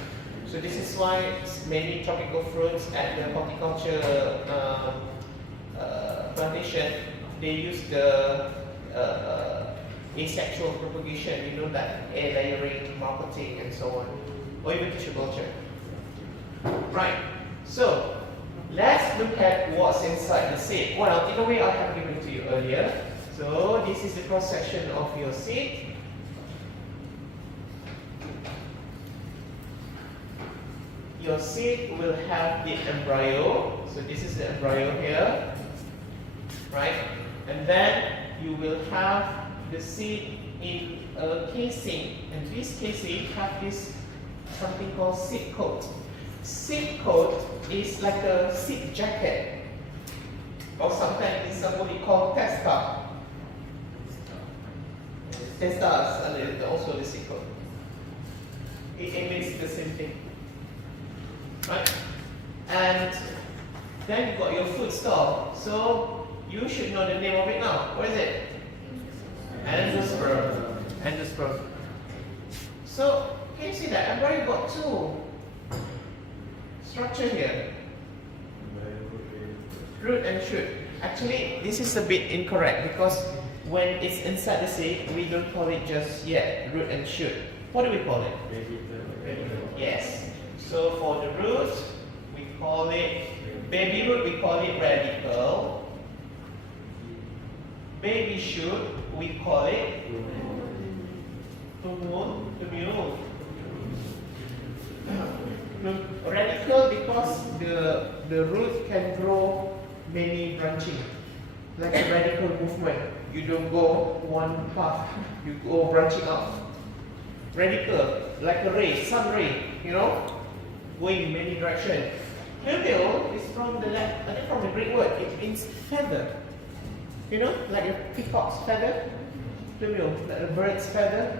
So this is why many tropical fruits at the horticulture plantation, they use the asexual propagation. You know that air layering, marketing, and so on, or even tissue culture. Right. So let's look at what's inside the seed. Well, in a way, I have given to you earlier. So this is the cross section of your seed. Your seed will have the embryo. So this is the embryo here, right? And then you will have the seed in a casing, and this casing have this something called seed coat. Seed coat is like a seed jacket, or sometimes it's somebody called testa. Testas are also the seed coat. It means the same thing. Right? And then you got your food store. So you should know the name of it now. What is it? Endosperm. Endosperm. So can you see that? Embryo got 2 structure here. Root and shoot. Actually, this is a bit incorrect because when it's inside the seed, we don't call it just yet root and shoot. What do we call it? Yes. So for the root, we call it baby root. We call it radical. Baby shoot, we call it tumule. Radical because the root can grow many branching, like a radical movement. You don't go one path, you go branching out. Radical, like a ray, sun ray, you know, going in many directions. Plumule is from the Greek word. It means feather. You know, like a peacock's feather. Plumule, like a bird's feather.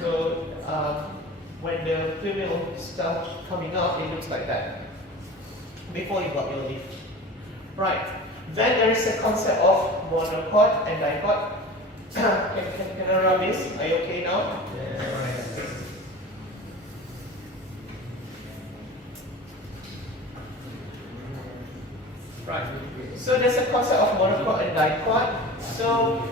So when the plumule starts coming out, it looks like that. Before you got your leaf. Right. Then there is a concept of monocot and dicot. Can I rub this? Are you okay now? Yeah. Right. Right. So there's a concept of monocot and dicot. So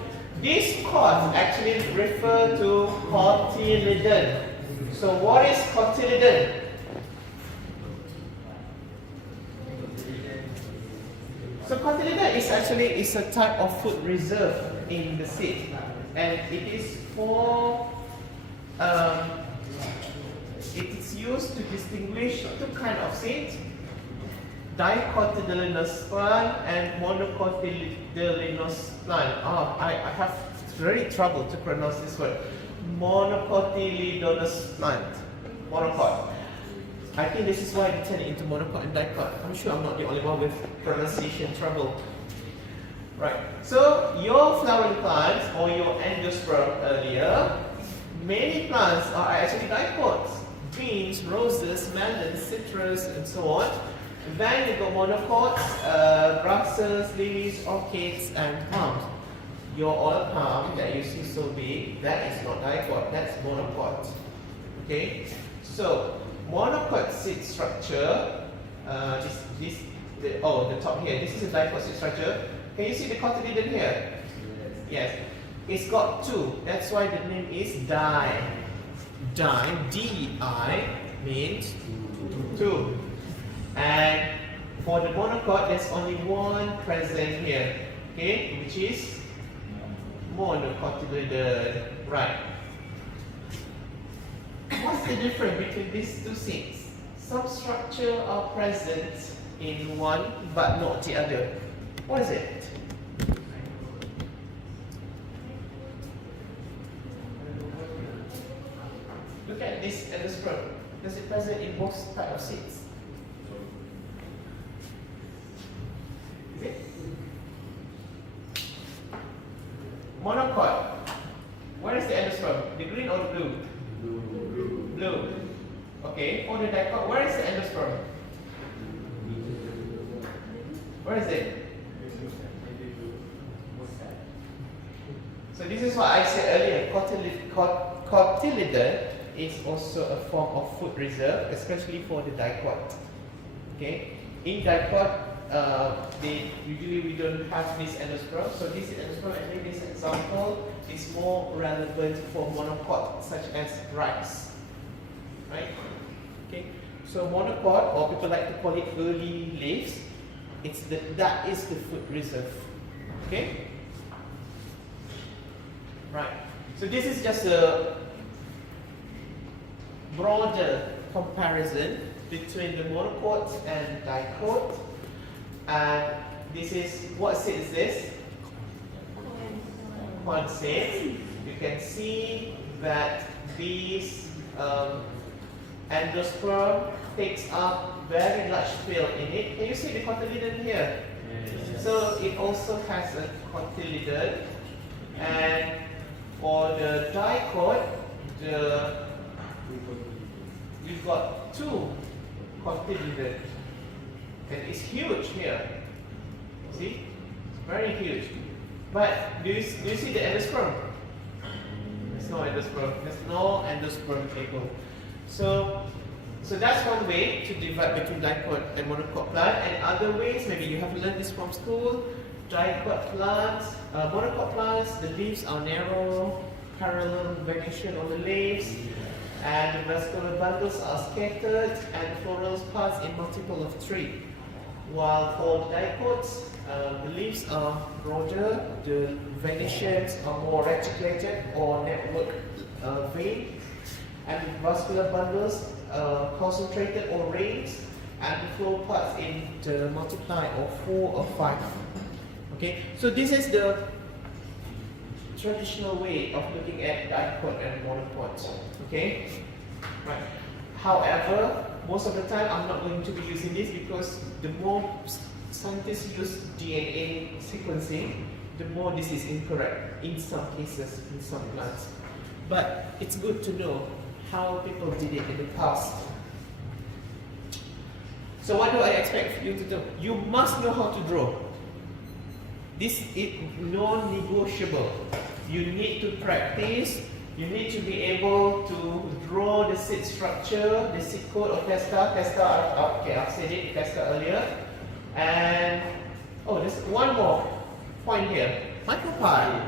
these cots actually refer to cotyledon. So what is cotyledon? So cotyledon is actually a type of food reserve in the seed, and it is for it is used to distinguish two kinds of seeds: dicotyledonous plant and monocotyledonous plant. Oh, I have really trouble to pronounce this word. Monocotyledonous plant. Monocot. I think this is why they turn it into monocot and dicot. I'm sure I'm not the only one with pronunciation trouble. Right. So your flowering plants or your endosperm earlier, many plants are actually dicots. Beans, roses, melons, citrus, and so on. Then you got monocots, grasses, lilies, orchids, and palms. Your oil palm that you see so big, that is not dicot, that's monocot. Okay? So, monocot seed structure, the top here, this is a dicot seed structure. Can you see the cotyledon here? Yes. It's got two, that's why the name is di. Di, D-I, means two. And for the monocot, there's only one present here, okay, which is monocotyledon. Right. What's the difference between these two seeds? Some structure are present in one but not the other. What is it? Look at this endosperm. Does it present in both types of seeds? Is it? Monocot. Where is the endosperm? The green or the blue? Blue. Okay. For the dicot, where is the endosperm? Where is it? So this is what I said earlier. Cotyledon is also a form of food reserve, especially for the dicot. Okay. In dicot, usually we don't have this endosperm. So this endosperm, I think this example is more relevant for monocot, such as rice. Right? Okay. So monocot, or people like to call it early leaves, that is the food reserve. Okay? Right. So this is just a broader comparison between the monocot and dicot. And this is, what seed is this? Corn seed. You can see that these endosperm takes up very large field in it. Can you see the cotyledon here? Yes. So it also has a cotyledon. And for the dicot, we've got two cotyledons. And it's huge here. See? It's very huge. But do you see the endosperm? There's no endosperm. There's no endosperm table. So that's one way to divide between dicot and monocot plant. And other ways, maybe you have learned this from school. Dicot plants, monocot plants, the leaves are narrow, parallel venation on the leaves, and the vascular bundles are scattered, and the floral parts in multiple of three. While for dicots, the leaves are broader, the venations are more reticulated or network vein, and the vascular bundles concentrated or rings, and the floral parts in the multiply or 4 or 5. Okay, so this is the traditional way of looking at dicot and monocot. Okay, right. However, most of the time I'm not going to be using this because the more scientists use DNA sequencing, the more this is incorrect in some cases, in some plants. But it's good to know how people did it in the past. So what do I expect you to do? You must know how to draw. This is non-negotiable. You need to practice. You need to be able to draw the seed structure, the seed coat of testa. Okay, I've said it, testa earlier. And, oh, there's one more point here. Micropyle.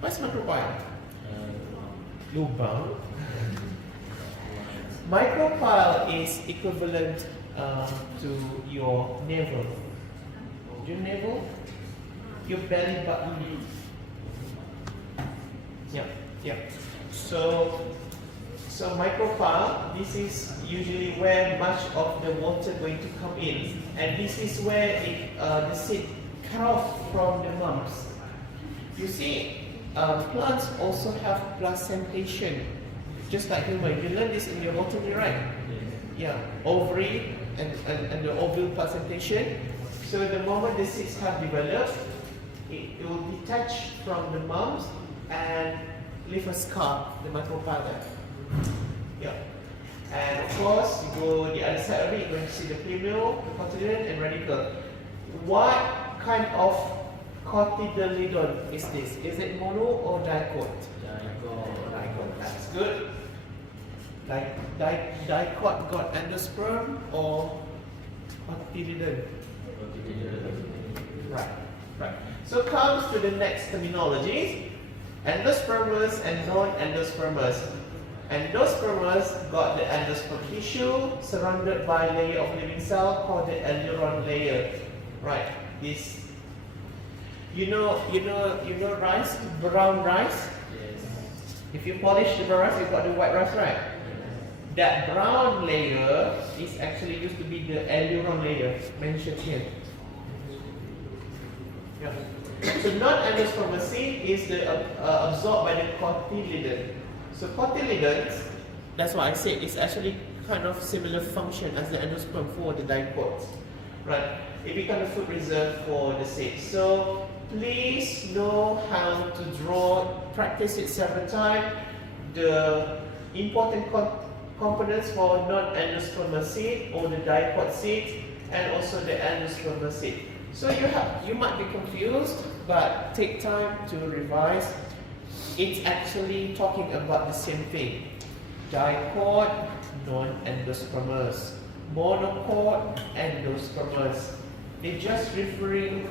What's micropyle? Lubang. Micropyle is equivalent to your navel. Your navel? Your belly button. Yeah. Yeah. So micropyle, this is usually where much of the water going to come in, and this is where the seed cut off from the mums. You see, plants also have placentation, just like human. You learn this in your botany, right? Yeah, ovary and the ovule placentation. So the moment the seeds have developed, it will detach from the mums and leave a scar, the micropyle there. Yeah. And of course, you go the other side of it, you're going to see the plumule, the cotyledon, and radicle. What kind of cotyledon is this? Is it mono or dicot? Dicot. That's good. Dicot got endosperm or cotyledon? Right. So comes to the next terminology. Endospermous and non-endospermous. Endospermous got the endosperm tissue surrounded by a layer of living cell called the aleurone layer. Right. This. You know rice, brown rice. Yes. If you polish the brown rice, you've got the white rice, right? That brown layer is actually used to be the aleurone layer mentioned here. Yeah. So non-endospermous seed is absorbed by the cotyledon. So cotyledons, that's why I said it's actually kind of similar function as the endosperm for the dicots, right? It becomes a food reserve for the seed. So please know how to draw, practice it several times. The important components for non-endospermous seed or the dicot seed and also the endospermous seed. So you might be confused, but take time to revise. It's actually talking about the same thing. Dicot, non-endospermous. Monocot, endospermous. They're just referring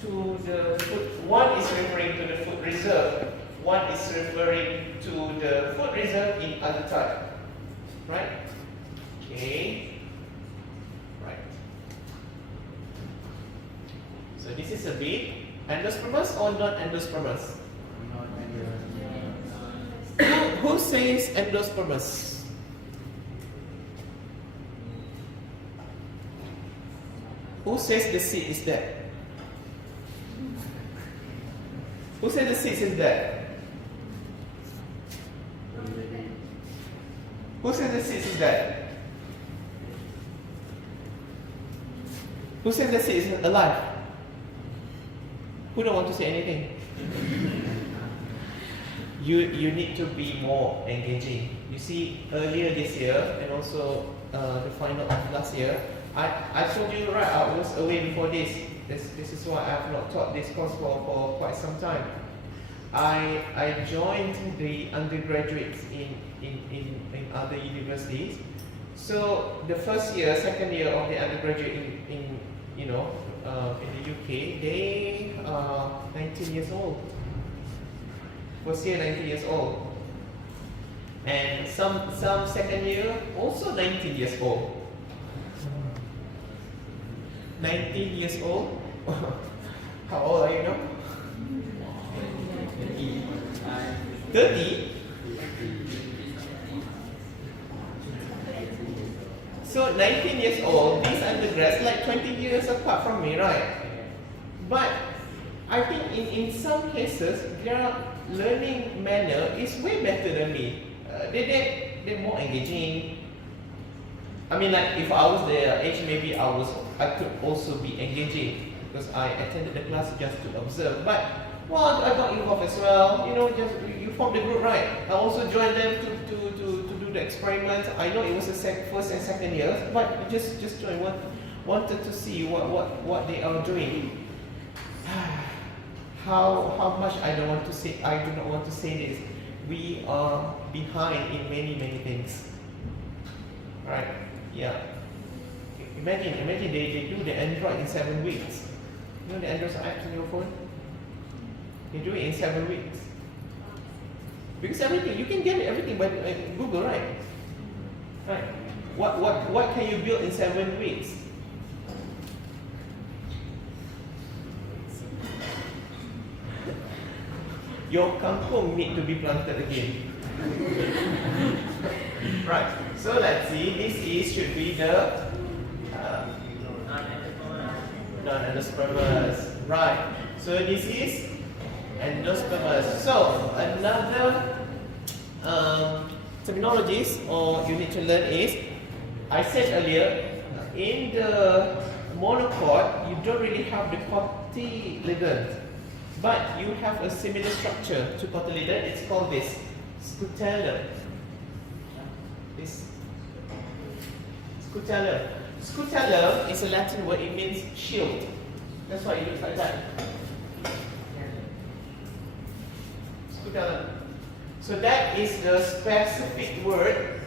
to the food. One is referring to the food reserve. One is referring to the food reserve in other type. Right? Okay. Right. So this is a bit. Endospermous or non-endospermous? Who says endospermous? Who says the seed is dead? Who says the seed is dead? Who says the seed is dead? Who says the seed is alive? Who don't want to say anything? You need to be more engaging. You see, earlier this year and also the final of last year, I told you right, I was away before this. This is why I have not taught this course for quite some time. I joined the undergraduates in other universities. So the first year, second year of the undergraduate in the UK, they are 19 years old. First year 19 years old. And some second year also 19 years old. 19 years old? How old are you now? 30? So 19 years old, these undergrads like 20 years apart from me, right? But I think in some cases their learning manner is way better than me. They're more engaging. I mean, like if I was their age, maybe I could also be engaging because I attended the class just to observe. But well, I got involved as well. Just you form the group, right? I also joined them to do the experiment. I know it was the first and second years, but just joined. Wanted to see what they are doing. How much I do not want to say this. We are behind in many things. Right? Yeah. Imagine they do the Android in 7 weeks. You know the Android apps on your phone? They do it in 7 weeks. Because everything, you can get everything by Google, right? Right. What can you build in 7 weeks? Your kangkung need to be planted again. Right. So let's see. This should be the non-endospermous. Right. So this is endospermous. So another terminologies or you need to learn is, I said earlier, in the monocot you don't really have the cotyledons, but you have a similar structure to cotyledon. It's called this scutellum. This scutellum. Scutellum is a Latin word. It means shield. That's why it looks like that. Scutellum. So that is the specific word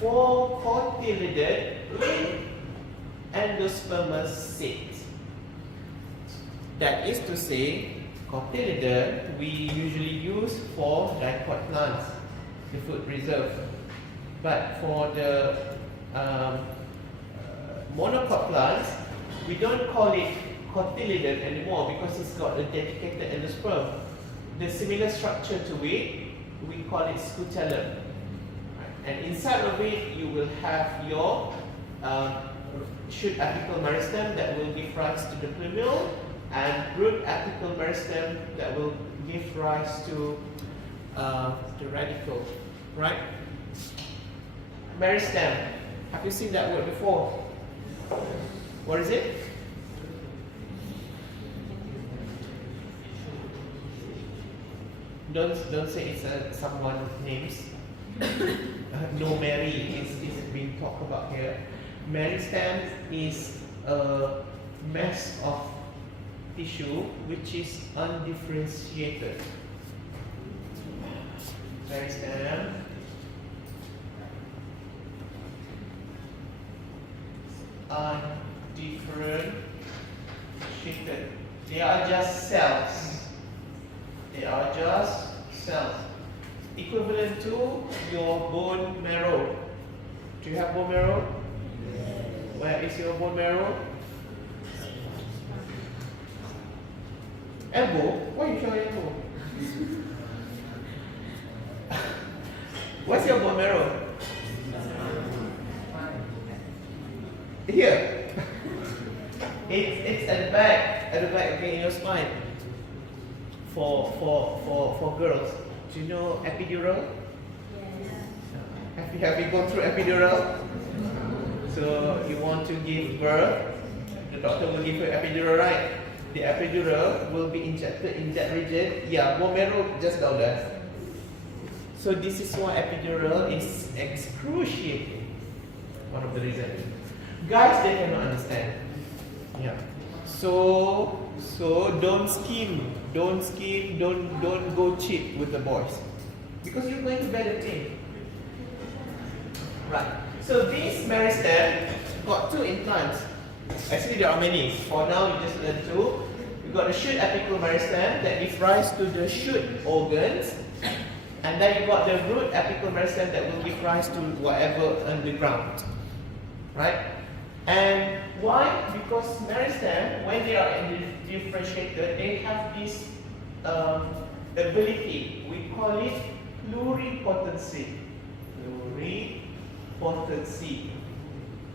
for cotyledon in endospermous seeds. That is to say, cotyledon we usually use for dicot plants, the food reserve. But for the monocot plants, we don't call it cotyledon anymore because it's got a dedicated endosperm. The similar structure to it, we call it scutellum. And inside of it, you will have your shoot apical meristem that will give rise to the plumule, and root apical meristem that will give rise to the radicle. Right? Meristem. Have you seen that word before? What is it? Don't say it's someone's names. No, Mary is being talked about here. Meristem is a mass of tissue which is undifferentiated. Meristem. Undifferentiated. They are just cells. They are just cells. Equivalent to your bone marrow. Do you have bone marrow? Where is your bone marrow? Elbow? Why you show your elbow? What's your bone marrow? Here. It's at the back, okay, in your spine. For girls. Do you know epidural? Yes. Have you gone through epidural? So you want to give birth, the doctor will give you epidural, right? The epidural will be injected in that region. Yeah, bone marrow just down there. So this is why epidural is excruciating. One of the reasons. Guys, they cannot understand. Yeah. So don't scheme, don't go cheap with the boys, because you're going to bear the pain. Right. So this meristem got two implants. Actually, there are many. For now, you just learn two. You got the shoot apical meristem that gives rise to the shoot organs, and then you got the root apical meristem that will give rise to whatever underground. Right? And why? Because meristem, when they are differentiated, they have this ability. We call it pluripotency. Pluripotency.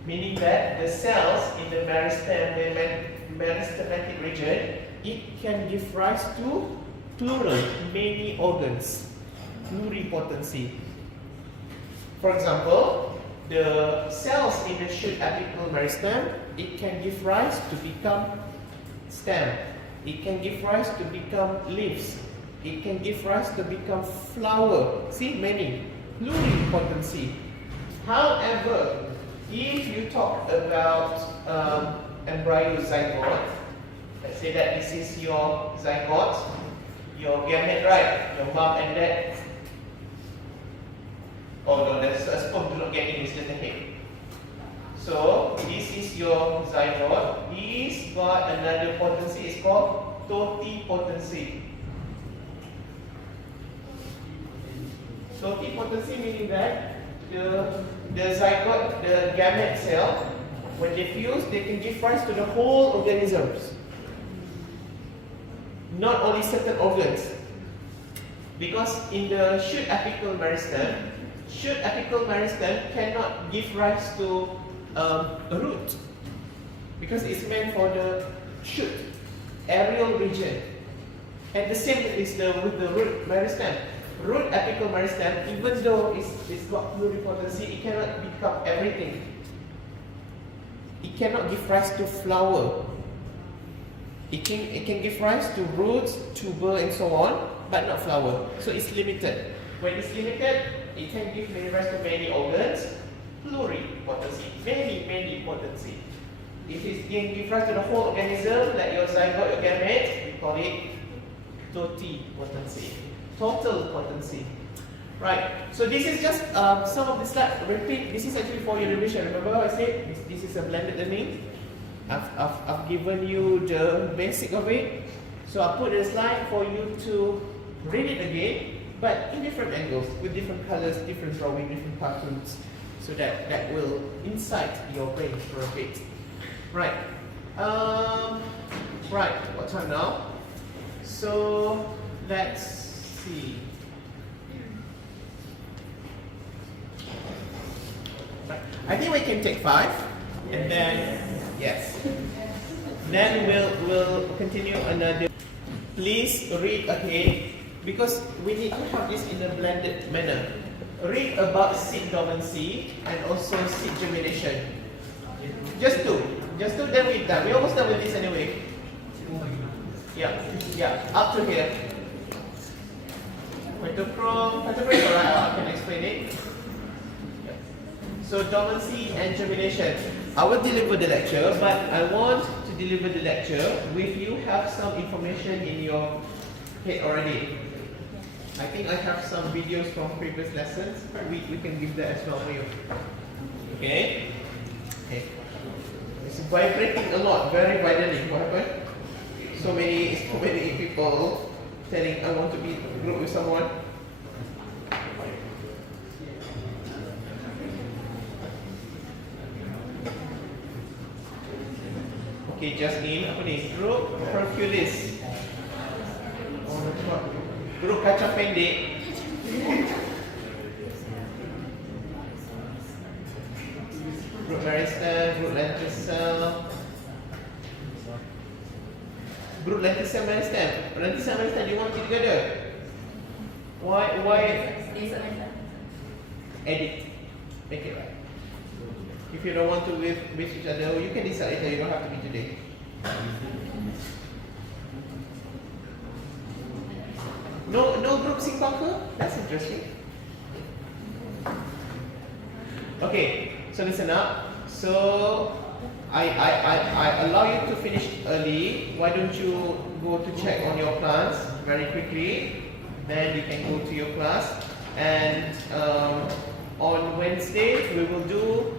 Meaning that the cells in the meristem, the meristematic region, it can give rise to plural, many organs. Pluripotency. For example, the cells in the shoot apical meristem, it can give rise to become stem. It can give rise to become leaves. It can give rise to become flower. See, many. Pluripotency. However, if you talk about embryo zygote, let's say that this is your zygote, your gamete, right? Your mom and dad. Oh no, that's a sperm do not get in, it's just a head. So this is your zygote. He's got another potency, it's called totipotency. Totipotency meaning that the zygote, the gamete cell, when they fuse, they can give rise to the whole organisms. Not only certain organs. Because in the shoot apical meristem cannot give rise to a root, because it's meant for the shoot, aerial region. And the same is with the root meristem. Root apical meristem, even though it's got pluripotency, it cannot become everything. It cannot give rise to flower. It can give rise to roots, tuber, and so on, but not flower. So it's limited. When it's limited, it can give rise to many organs, pluripotency, many potency. If it can give rise to the whole organism, like your zygote, your gametes, we call it totipotency, total potency. Right, so this is just some of the slides. Repeat, this is actually for your revision. Remember how I said this is a blended learning? I've given you the basic of it. So I put a slide for you to read it again, but in different angles, with different colors, different drawing, different cartoons, so that will incite your brain for a bit. Right. Right, what time now? So let's see. I think we can take 5, and then yes. Then we'll continue another. Please read again, because we need to have this in a blended manner. Read about seed dormancy and also seed germination. Just two, then we're done. We're almost done with this anyway. Yeah, up to here. Phytochrome, alright, I can explain it. So dormancy and germination. I will deliver the lecture, but I want to deliver the lecture with you have some information in your head already. I think I have some videos from previous lessons. We can give that as well for you. Okay? It's vibrating a lot, very violently. What happened? So many people telling I want to be group with someone. Okay, just in apa ni? Group Hercules. Group kacang pendek. Group meristem, group lenticel. Group lenticel meristem. Lenticel meristem, do you want to be together? Why? Edit. Make it right. If you don't want to with each other, you can decide later. You don't have to be today. No group Singapore? That's interesting. Okay, so listen up. So I allow you to finish early. Why don't you go to check on your plants very quickly? Then you can go to your class. And on Wednesday we will do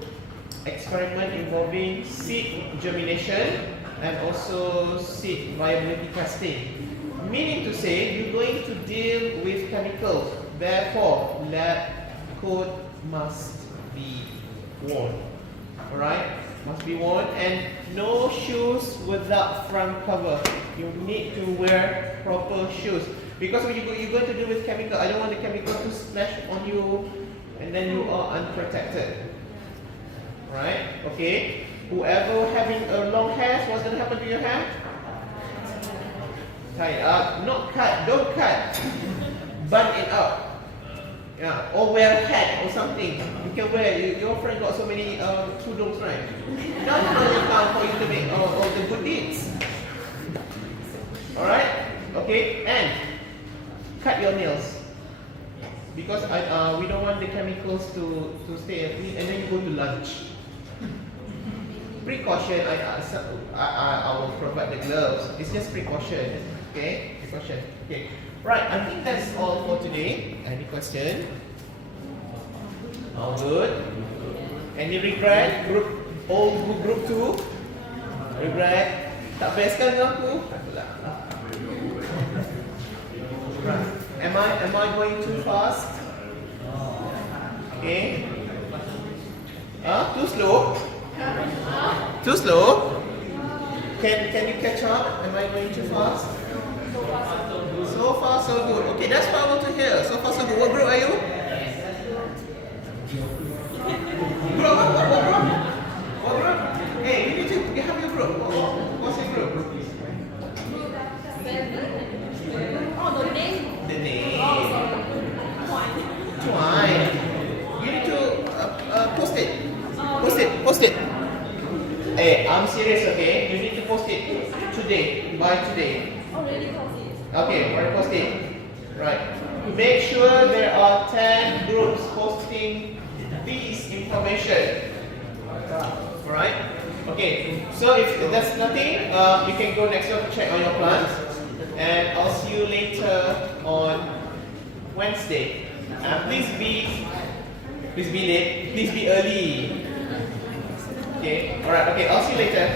experiment involving seed germination and also seed viability testing. Meaning to say, you're going to deal with chemicals. Therefore, lab coat must be worn. Alright? Must be worn, and no shoes without front cover. You need to wear proper shoes. Because when you're going to deal with chemical, I don't want the chemical to splash on you and then you are unprotected. Right? Okay. Whoever having a long hair, what's going to happen to your hair? Tie it up. Not cut. Don't cut. Bun it up. Yeah. Or wear a hat or something. You can wear. Your friend got so many tudungs, right? That's only time for you to make all the good deeds. All right. Okay. And cut your nails. Because we don't want the chemicals to stay, and then you go to lunch. Precaution, I will provide the gloves. It's just precaution. Okay? Precaution. Okay. Right, I think that's all for today. Any question? All good? Any regret? Group 2? Regret? Tak best kan dengan aku? Takutlah. Right. Am I going too fast? Okay. Too slow? Too slow? Can you catch up? Am I going too fast? So far, so good. Okay, that's what I want to hear. So far, so good. What group are you? Group? What group? What group? Hey, you have your group. What's your group? The name. Twine. You need to post it. Post it. Hey, I'm serious, okay? You need to post it today, by today. Okay, already post it. Right. Make sure there are 10 groups posting this information. Alright? Okay, so if that's nothing, you can go next door to check on your plants. And I'll see you later on Wednesday. Please be late. Please be early. Okay. Alright. Okay. I'll see you later.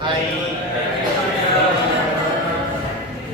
Bye.